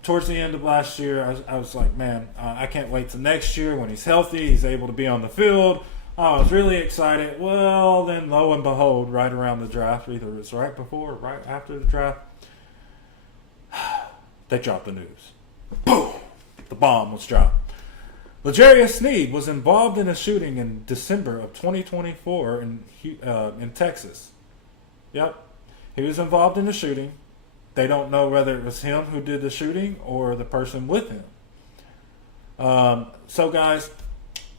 towards the end of last year, I was like, man, I can't wait till next year when he's healthy, he's able to be on the field. I was really excited. Well, then lo and behold, right around the draft, either it was right before or right after the draft, they dropped the news. Boom! The bomb was dropped. L'Jarius Sneed was involved in a shooting in December of 2024 in Texas. Yep. He was involved in the shooting. They don't know whether it was him who did the shooting or the person with him. So, guys,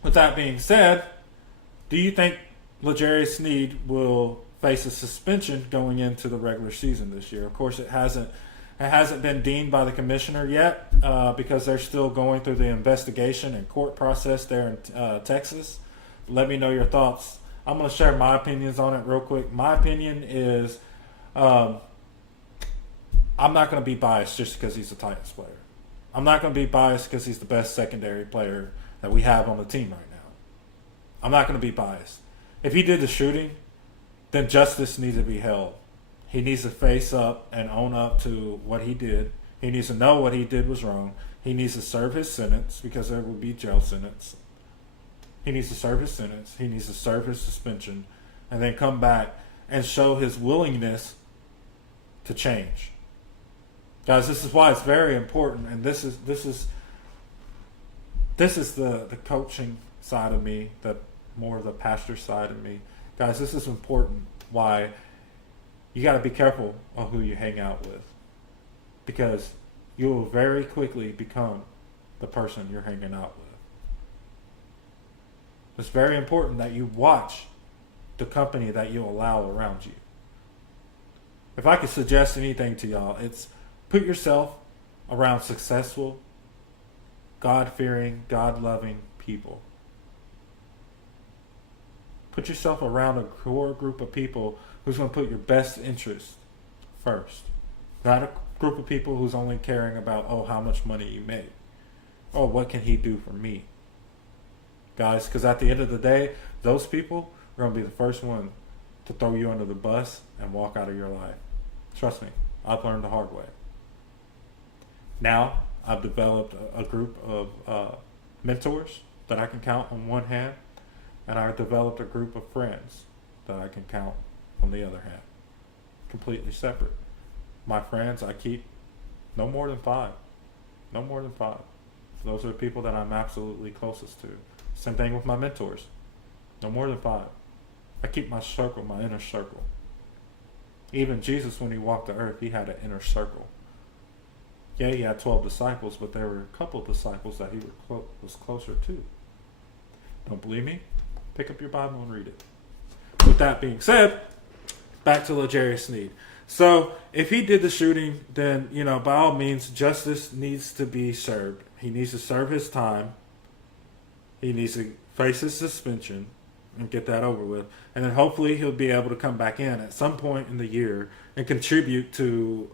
with that being said, do you think L'Jarius Sneed will face a suspension going into the regular season this year? Of course, it hasn't been deemed by the commissioner yet because they're still going through the investigation and court process there in Texas. Let me know your thoughts. I'm going to share my opinions on it real quick. My opinion is I'm not going to be biased just because he's a Titans player. I'm not going to be biased because he's the best secondary player that we have on the team right now. I'm not going to be biased. If he did the shooting, then justice needs to be held. He needs to face up and own up to what he did. He needs to know what he did was wrong. He needs to serve his sentence because there will be jail sentence. He needs to serve his sentence. He needs to serve his suspension and then come back and show his willingness to change. Guys, this is why it's very important, and this is the coaching side of me, the more of the pastor side of me. Guys, this is important. Why you got to be careful on who you hang out with, because you will very quickly become the person you're hanging out with. It's very important that you watch the company that you allow around you. If I could suggest anything to y'all, it's put yourself around successful, God-fearing, God-loving people. Put yourself around a core group of people who's going to put your best interest first. Not a group of people who's only caring about, oh, how much money you make. Oh, what can he do for me? Guys, because at the end of the day, those people are going to be the first one to throw you under the bus and walk out of your life. Trust me, I've learned the hard way. Now, I've developed a group of mentors that I can count on one hand, and I've developed a group of friends that I can count on the other hand. Completely separate. My friends, I keep no more than 5. No more than 5. Those are the people that I'm absolutely closest to. Same thing with my mentors. No more than 5. I keep my circle, my inner circle. Even Jesus, when he walked the earth, he had an inner circle. Yeah, he had 12 disciples, but there were a couple of disciples that he was closer to. Don't believe me? Pick up your Bible and read it. With that being said, back to L'Jarius Sneed. So, if he did the shooting, then, by all means, justice needs to be served. He needs to serve his time. He needs to face his suspension and get that over with. And then hopefully he'll be able to come back in at some point in the year and contribute to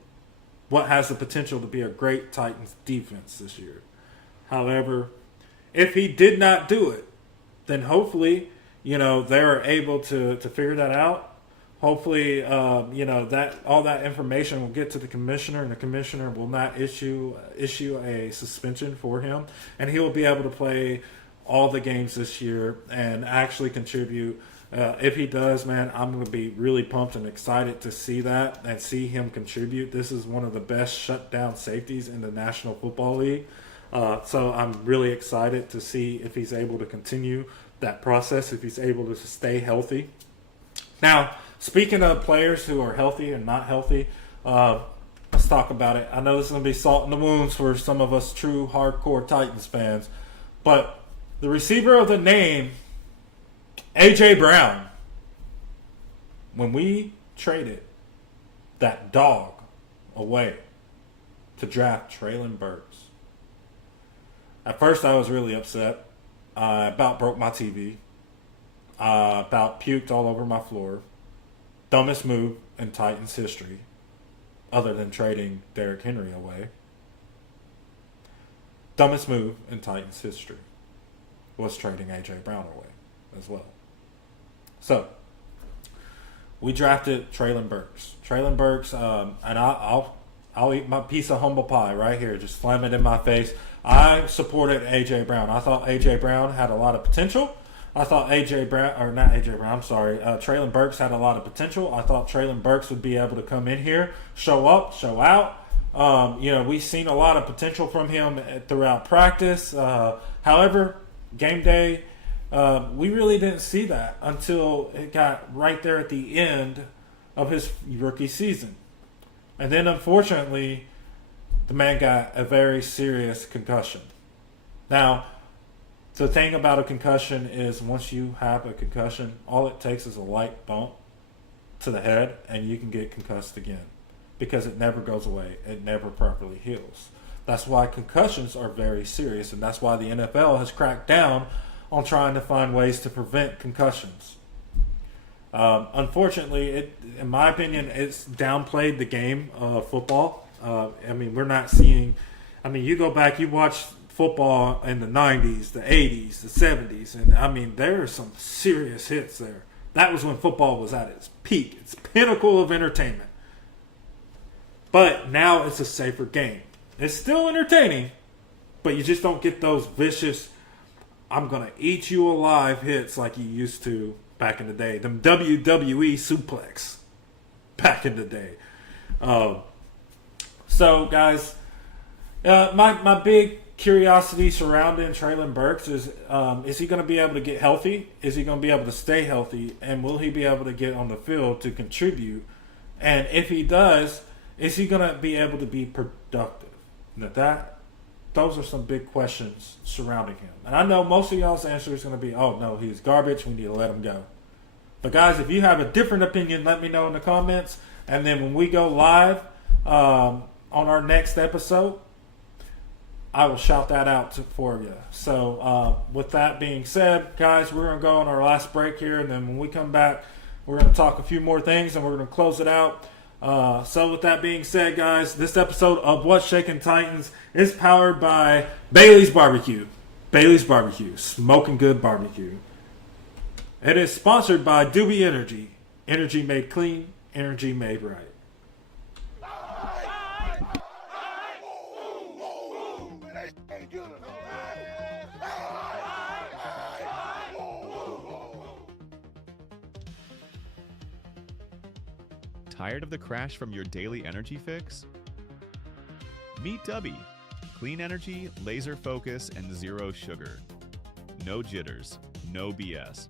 what has the potential to be a great Titans defense this year. However, if he did not do it, then hopefully, they're able to figure that out. Hopefully, that all that information will get to the commissioner, and the commissioner will not issue a suspension for him, and he will be able to play all the games this year and actually contribute. If he does, man, I'm going to be really pumped and excited to see that and see him contribute. This is one of the best shutdown safeties in the National Football League. So I'm really excited to see if he's able to continue that process, if he's able to stay healthy. Now, speaking of players who are healthy and not healthy, let's talk about it. I know this is going to be salt in the wounds for some of us true hardcore Titans fans, but the receiver of the name, A.J. Brown, when we traded that dog away to draft Traylon Burks, at first I was really upset. I about broke my TV. About puked all over my floor. Dumbest move in Titans history, other than trading Derrick Henry away. Dumbest move in Titans history was trading A.J. Brown away as well. So, we drafted Traylon Burks. Traylon Burks, and I'll eat my piece of humble pie right here. Just slam it in my face. I supported A.J. Brown. I thought A.J. Brown had a lot of potential. I thought Traylon Burks had a lot of potential. I thought Traylon Burks would be able to come in here, show up, show out. We've seen a lot of potential from him throughout practice. However, game day, we really didn't see that until it got right there at the end of his rookie season. And then, unfortunately, the man got a very serious concussion. Now, the thing about a concussion is once you have a concussion, all it takes is a light bump to the head and you can get concussed again because it never goes away. It never properly heals. That's why concussions are very serious, and that's why the NFL has cracked down on trying to find ways to prevent concussions. Unfortunately, in my opinion, it's downplayed the game of football. We're not seeing... you go back, you watch football in the 90s, the 80s, the 70s, and there are some serious hits there. That was when football was at its peak, its pinnacle of entertainment. But now it's a safer game. It's still entertaining, but you just don't get those vicious, I'm going to eat you alive hits like you used to back in the day. Them WWE suplex back in the day. So, guys, my big curiosity surrounding Traylon Burks is he going to be able to get healthy? Is he going to be able to stay healthy? And will he be able to get on the field to contribute And if he does, is he going to be able to be productive? Those are some big questions surrounding him. And I know most of y'all's answer is going to be, oh, no, he's garbage. We need to let him go. But, guys, if you have a different opinion, let me know in the comments. And then when we go live on our next episode, I will shout that out for you. So, with that being said, guys, we're going to go on our last break here. And then when we come back, we're going to talk a few more things and we're going to close it out. So with that being said, guys, this episode of What's Shakin' Titans is powered by Bailey's Barbecue. Bailey's Barbecue. Smoking good barbecue. It is sponsored by Doobie Energy. Energy made clean. Energy made right. Tired of the crash from your daily energy fix? Meet Dubby. Clean energy, laser focus, and zero sugar. No jitters, no BS.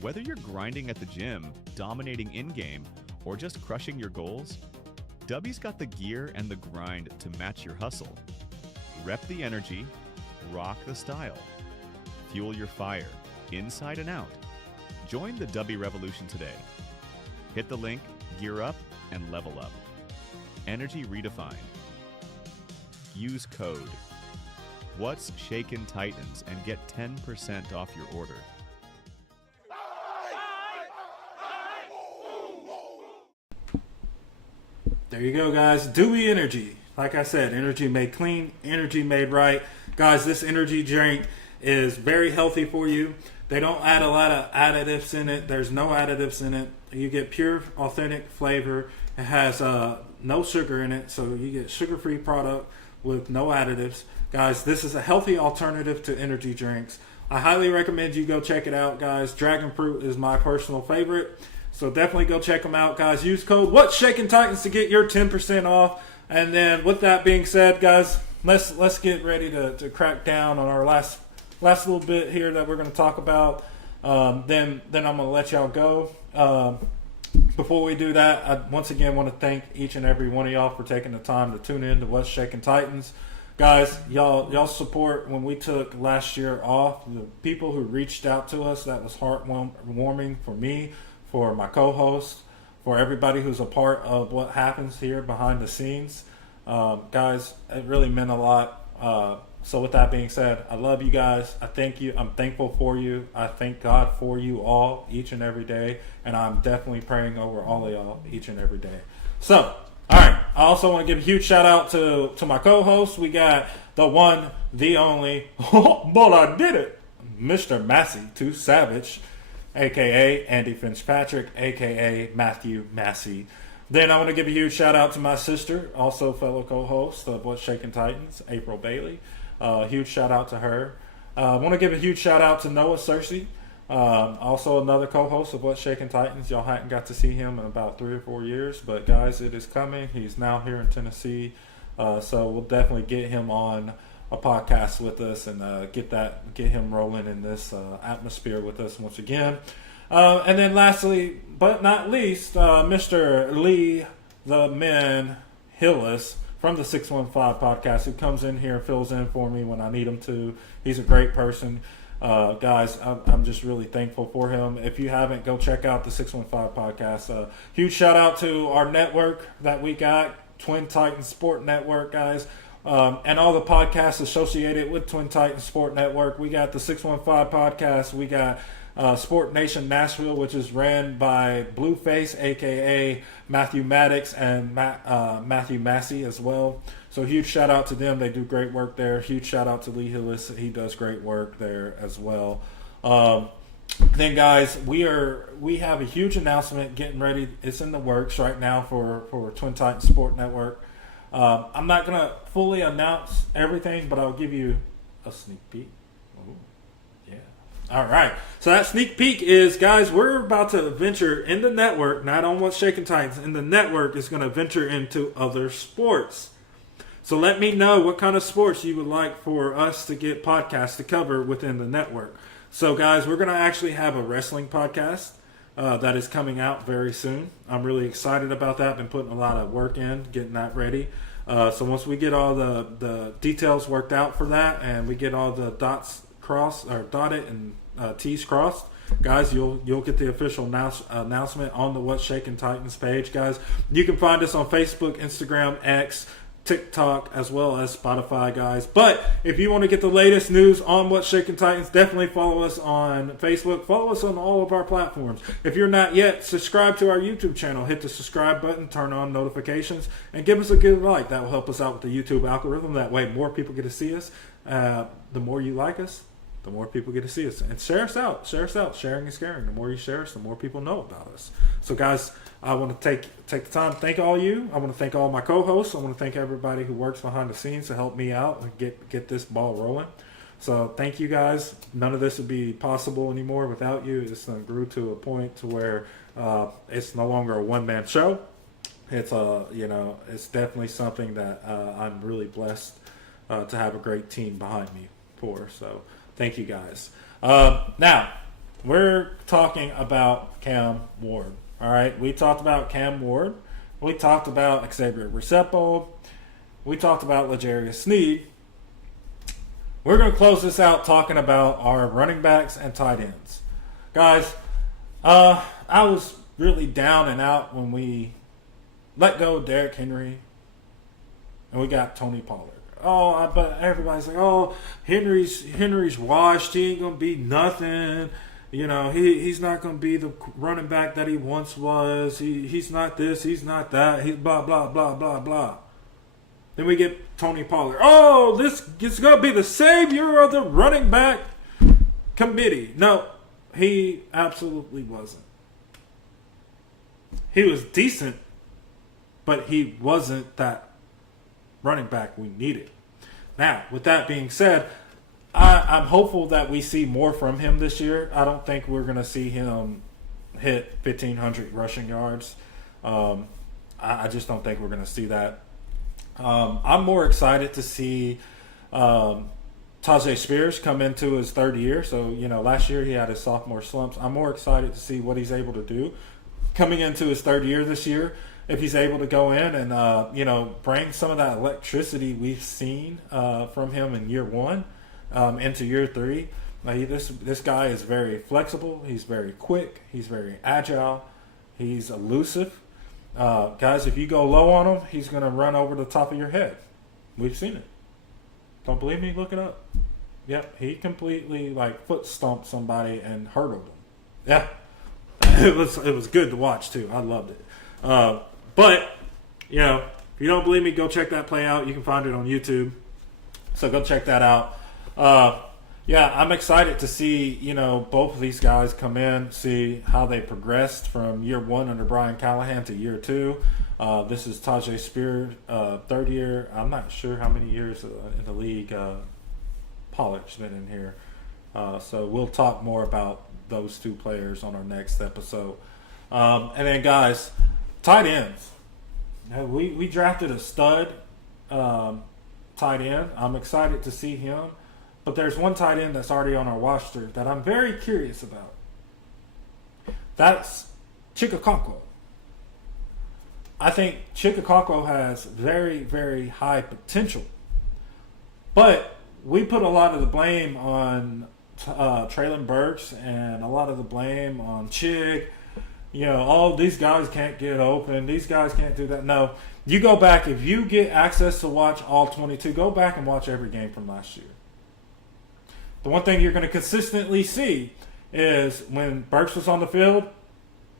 Whether you're grinding at the gym, dominating in-game, or just crushing your goals, Dubby's got the gear and the grind to match your hustle. Rep the energy, rock the style. Fuel your fire, inside and out. Join the Dubby revolution today. Hit the link, gear up, and level up. Energy redefined. Use code What's Shakin' Titans and get 10% off your order. There you go, guys. Dewey Energy. Like I said, energy made clean, energy made right. Guys, this energy drink is very healthy for you. They don't add a lot of additives in it. There's no additives in it. You get pure, authentic flavor. It has no sugar in it, so you get sugar-free product with no additives. Guys, this is a healthy alternative to energy drinks. I highly recommend you go check it out, guys. Dragon Fruit is my personal favorite, so definitely go check them out, guys. Use code What's Shakin' Titans to get your 10% off. And then with that being said, guys, let's get ready to crack down on our last little bit here that we're going to talk about. Then I'm going to let y'all go. Before we do that, I once again want to thank each and every one of y'all for taking the time to tune in to What's Shakin' Titans. Guys, y'all support when we took last year off. The people who reached out to us, that was heartwarming for me, for my co-host, for everybody who's a part of what happens here behind the scenes. Guys, it really meant a lot. So with that being said, I love you guys. I thank you. I'm thankful for you. I thank God for you all each and every day. And I'm definitely praying over all of y'all each and every day. So, all right. I also want to give a huge shout out to my co-host. We got the one, the only, but I did it, Mr. Massey, Too Savage, a.k.a. Andy Fitzpatrick, a.k.a. Matthew Massey. Then I want to give a huge shout out to my sister, also fellow co-host of What's Shakin' Titans, April Bailey. Huge shout out to her. I want to give a huge shout out to Noah Cersei, also another co-host of What's Shakin' Titans. Y'all hadn't got to see him in about 3 or 4 years, but guys, it is coming. He's now here in Tennessee, so we'll definitely get him on a podcast with us and get him rolling in this atmosphere with us once again. And then lastly, but not least, Mr. Lee the Man Hillis from the 615 podcast, who comes in here and fills in for me when I need him to. He's a great person. Guys, I'm just really thankful for him. If you haven't, go check out the 615 podcast. Huge shout out to our network that we got, TwinTitans Sport Network, guys. And all the podcasts associated with Twin Titans Sport Network. We got the 615 podcast. We got Sport Nation Nashville, which is ran by Blueface, a.k.a. Matthew Maddox, and Matthew Massey as well. So huge shout out to them. They do great work there. Huge shout out to Lee Hillis. He does great work there as well. Then, guys, we have a huge announcement getting ready. It's in the works right now for Twin Titans Sport Network. I'm not going to fully announce everything, but I'll give you a sneak peek. Ooh, yeah. All right. So that sneak peek is, guys, we're about to venture in the network, not on What's Shakin' Titans. And the network is going to venture into other sports. So let me know what kind of sports you would like for us to get podcasts to cover within the network. So, guys, we're going to actually have a wrestling podcast. that is coming out very soon. I'm really excited about that. Been putting a lot of work in getting that ready. So once we get all the details worked out for that, and we get all the dots crossed or dotted and T's crossed, guys, you'll get the official announcement on the What's Shakin' Titans page, guys. You can find us on Facebook, Instagram, X, TikTok, as well as Spotify, guys. But if you want to get the latest news on What's Shakin' Titans, definitely follow us on Facebook. Follow us on all of our platforms. If you're not yet, subscribe to our YouTube channel. Hit the subscribe button, turn on notifications, and give us a good like. That will help us out with the YouTube algorithm. That way more people get to see us. The more you like us, the more people get to see us. And share us out. Share us out. Sharing is caring. The more you share us, the more people know about us. So, guys, I want to take the time to thank all you. I want to thank all my co-hosts. I want to thank everybody who works behind the scenes to help me out and get this ball rolling. So thank you, guys. None of this would be possible anymore without you. It's grew to a point to where it's no longer a one-man show. It's it's definitely something that I'm really blessed to have a great team behind me for. So thank you, guys. Now we're talking about Cam Ward. All right, we talked about Cam Ward. We talked about Xavier Recepo. We talked about L'Jarius Sneed. We're going to close this out talking about our running backs and tight ends. Guys, I was really down and out when we let go of Derrick Henry and we got Tony Pollard. But everybody's like, Henry's washed. He ain't going to be nothing. You know, he's not going to be the running back that he once was. He's not this. He's not that. He's blah, blah, blah, blah, blah. Then we get Tony Pollard. This is going to be the savior of the running back committee. No, he absolutely wasn't. He was decent, but he wasn't that running back we needed. Now, with that being said, I'm hopeful that we see more from him this year. I don't think we're going to see him hit 1,500 rushing yards. I just don't think we're going to see that. I'm more excited to see Tajay Spears come into his third year. So, last year he had his sophomore slumps. I'm more excited to see what he's able to do coming into his third year this year. If he's able to go in and, bring some of that electricity we've seen from him in year one. Into year three, this guy is very flexible. He's very quick. He's very agile. He's elusive. Guys, if you go low on him, he's going to run over the top of your head. We've seen it. Don't believe me? Look it up. Yep, he completely foot stomped somebody and hurdled him. Yeah, it was good to watch too. I loved it. But if you don't believe me, go check that play out. You can find it on YouTube. So go check that out. I'm excited to see, both of these guys come in, see how they progressed from year one under Brian Callahan to year two. This is Tajay Spears, third year. I'm not sure how many years in the league Pollard's been in here. So we'll talk more about those two players on our next episode. And then, guys, tight ends. We drafted a stud tight end. I'm excited to see him. But there's one tight end that's already on our roster that I'm very curious about. That's Chikakakwo. I think Chikakakwo has very, very high potential. But we put a lot of the blame on Traylon Burks and a lot of the blame on Chick. These guys can't get open. These guys can't do that. No. You go back. If you get access to watch all 22, go back and watch every game from last year. The one thing you're going to consistently see is when Burks was on the field,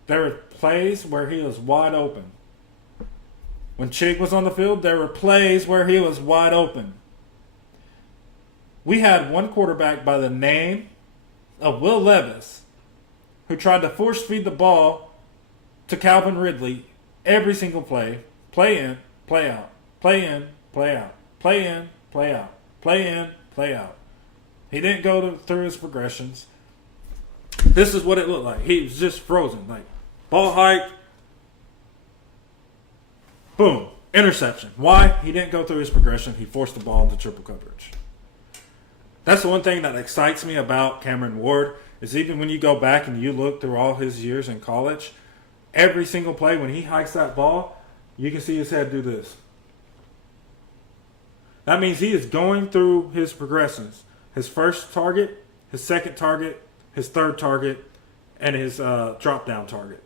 there were plays where he was wide open. When Chig was on the field, there were plays where he was wide open. We had one quarterback by the name of Will Levis who tried to force feed the ball to Calvin Ridley every single play in, play out, play in, play out, play in, play out, play in, play out. He didn't go through his progressions. This is what it looked like. He was just frozen. Ball hike. Boom. Interception. Why? He didn't go through his progression. He forced the ball into triple coverage. That's the one thing that excites me about Cameron Ward is even when you go back and you look through all his years in college, every single play when he hikes that ball, you can see his head do this. That means he is going through his progressions. His first target, his second target, his third target, and his drop-down target.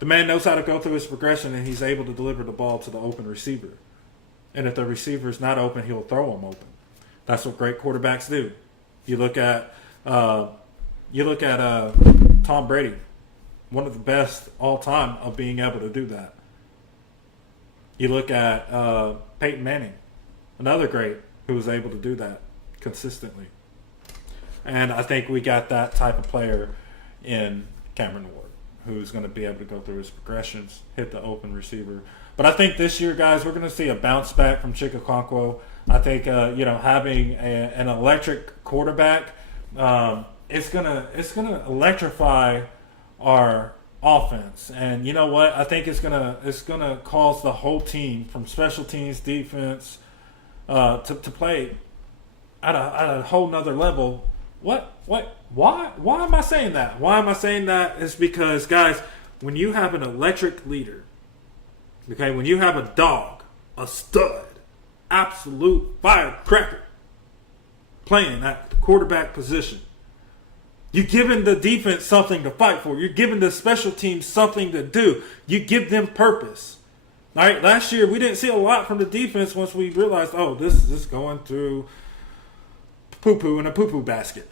The man knows how to go through his progression, and he's able to deliver the ball to the open receiver. And if the receiver is not open, he'll throw him open. That's what great quarterbacks do. You look at Tom Brady, one of the best all time of being able to do that. You look at Peyton Manning, another great who was able to do that consistently. And I think we got that type of player in Cameron Ward, who's going to be able to go through his progressions, hit the open receiver. But I think this year, guys, we're going to see a bounce back from Chikakonkwo. I think having an electric quarterback, it's gonna electrify our offense. And you know what? I think it's gonna cause the whole team, from special teams, defense, to play at a whole nother level. Why am I saying that? Why am I saying that? Is because, guys, when you have an electric leader, okay, when you have a dog, a stud, absolute firecracker playing at the quarterback position, you're giving the defense something to fight for. You're giving the special teams something to do. You give them purpose. All right, last year we didn't see a lot from the defense once we realized, oh, this is going through poo-poo in a poo-poo basket.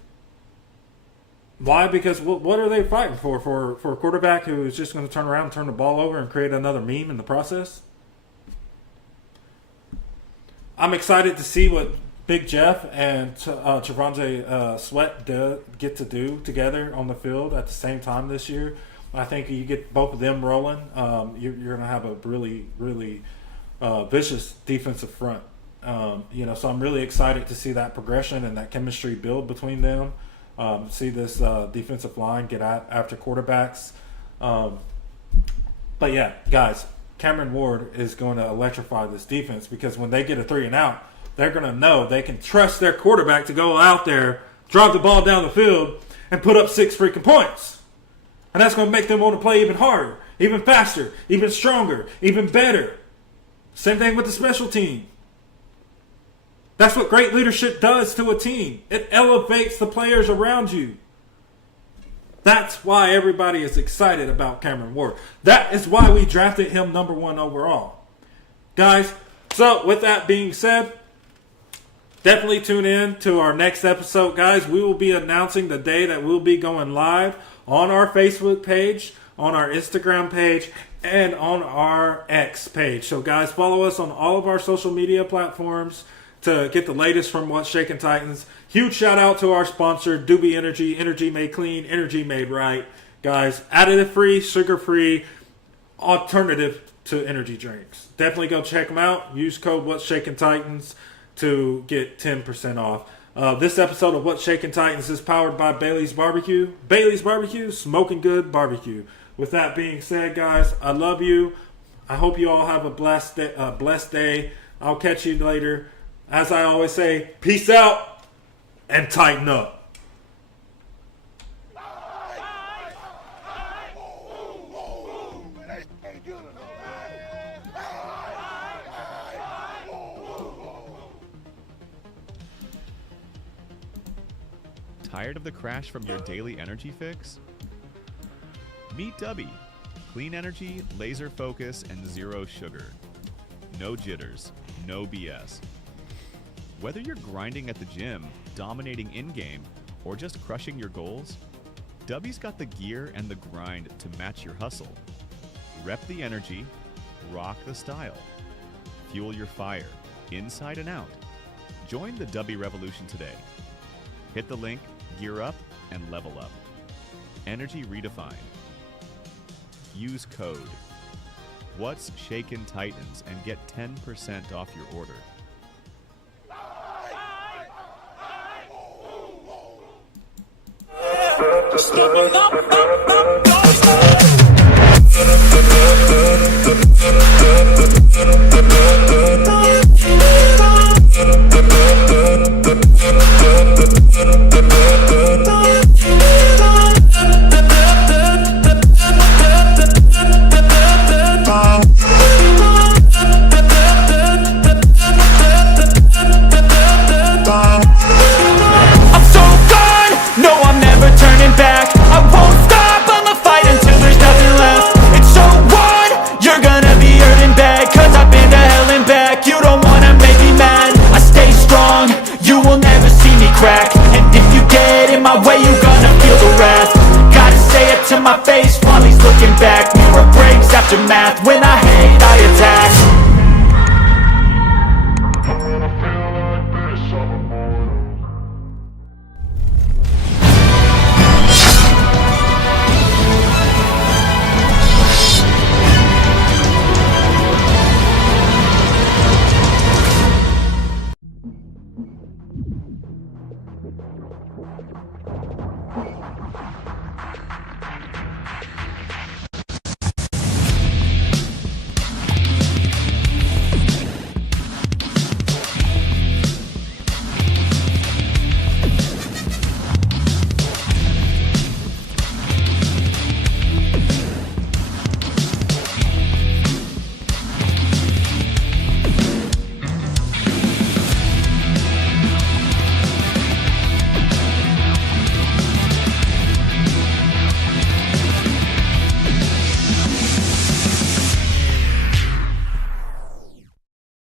Why? Because what are they fighting for? For a quarterback who is just going to turn around and turn the ball over and create another meme in the process? I'm excited to see what Big Jeff and Javonte Sweat get to do together on the field at the same time this year. I think you get both of them rolling, you're going to have a really, really vicious defensive front. So I'm really excited to see that progression and that chemistry build between them. See this defensive line get after quarterbacks. But yeah, guys, Cameron Ward is going to electrify this defense, because when they get a 3 and out, they're going to know they can trust their quarterback to go out there, drive the ball down the field, and put up 6 freaking points. And that's going to make them want to play even harder, even faster, even stronger, even better. Same thing with the special team. That's what great leadership does to a team. It elevates the players around you. That's why everybody is excited about Cameron Ward. That is why we drafted him number 1 overall. Guys, so with that being said, definitely tune in to our next episode, guys. We will be announcing the day that we'll be going live on our Facebook page, on our Instagram page, and on our X page. So, guys, follow us on all of our social media platforms to get the latest from What's Shakin' Titans. Huge shout out to our sponsor, Doobie Energy. Energy made clean, energy made right. Guys, additive-free, sugar-free alternative to energy drinks. Definitely go check them out. Use code What's Shakin' Titans to get 10% off. This episode of What's Shakin' Titans is powered by Bailey's Barbecue. Bailey's Barbecue, smoking good barbecue. With that being said, guys, I love you. I hope you all have a blessed day. I'll catch you later. As I always say, peace out and tighten up. Tired of the crash from your daily energy fix? Meet Dubby. Clean energy, laser focus, and zero sugar. No jitters, no BS. Whether you're grinding at the gym, dominating in-game, or just crushing your goals, Dubby's got the gear and the grind to match your hustle. Rep the energy, rock the style. Fuel your fire, inside and out. Join the Dubby revolution today. Hit the link, gear up, and level up. Energy redefined. Use code What's Shakin' Titans and get 10% off your order. Stepping up. my face while he's looking back. Mirror breaks, aftermath, when I hate I attack.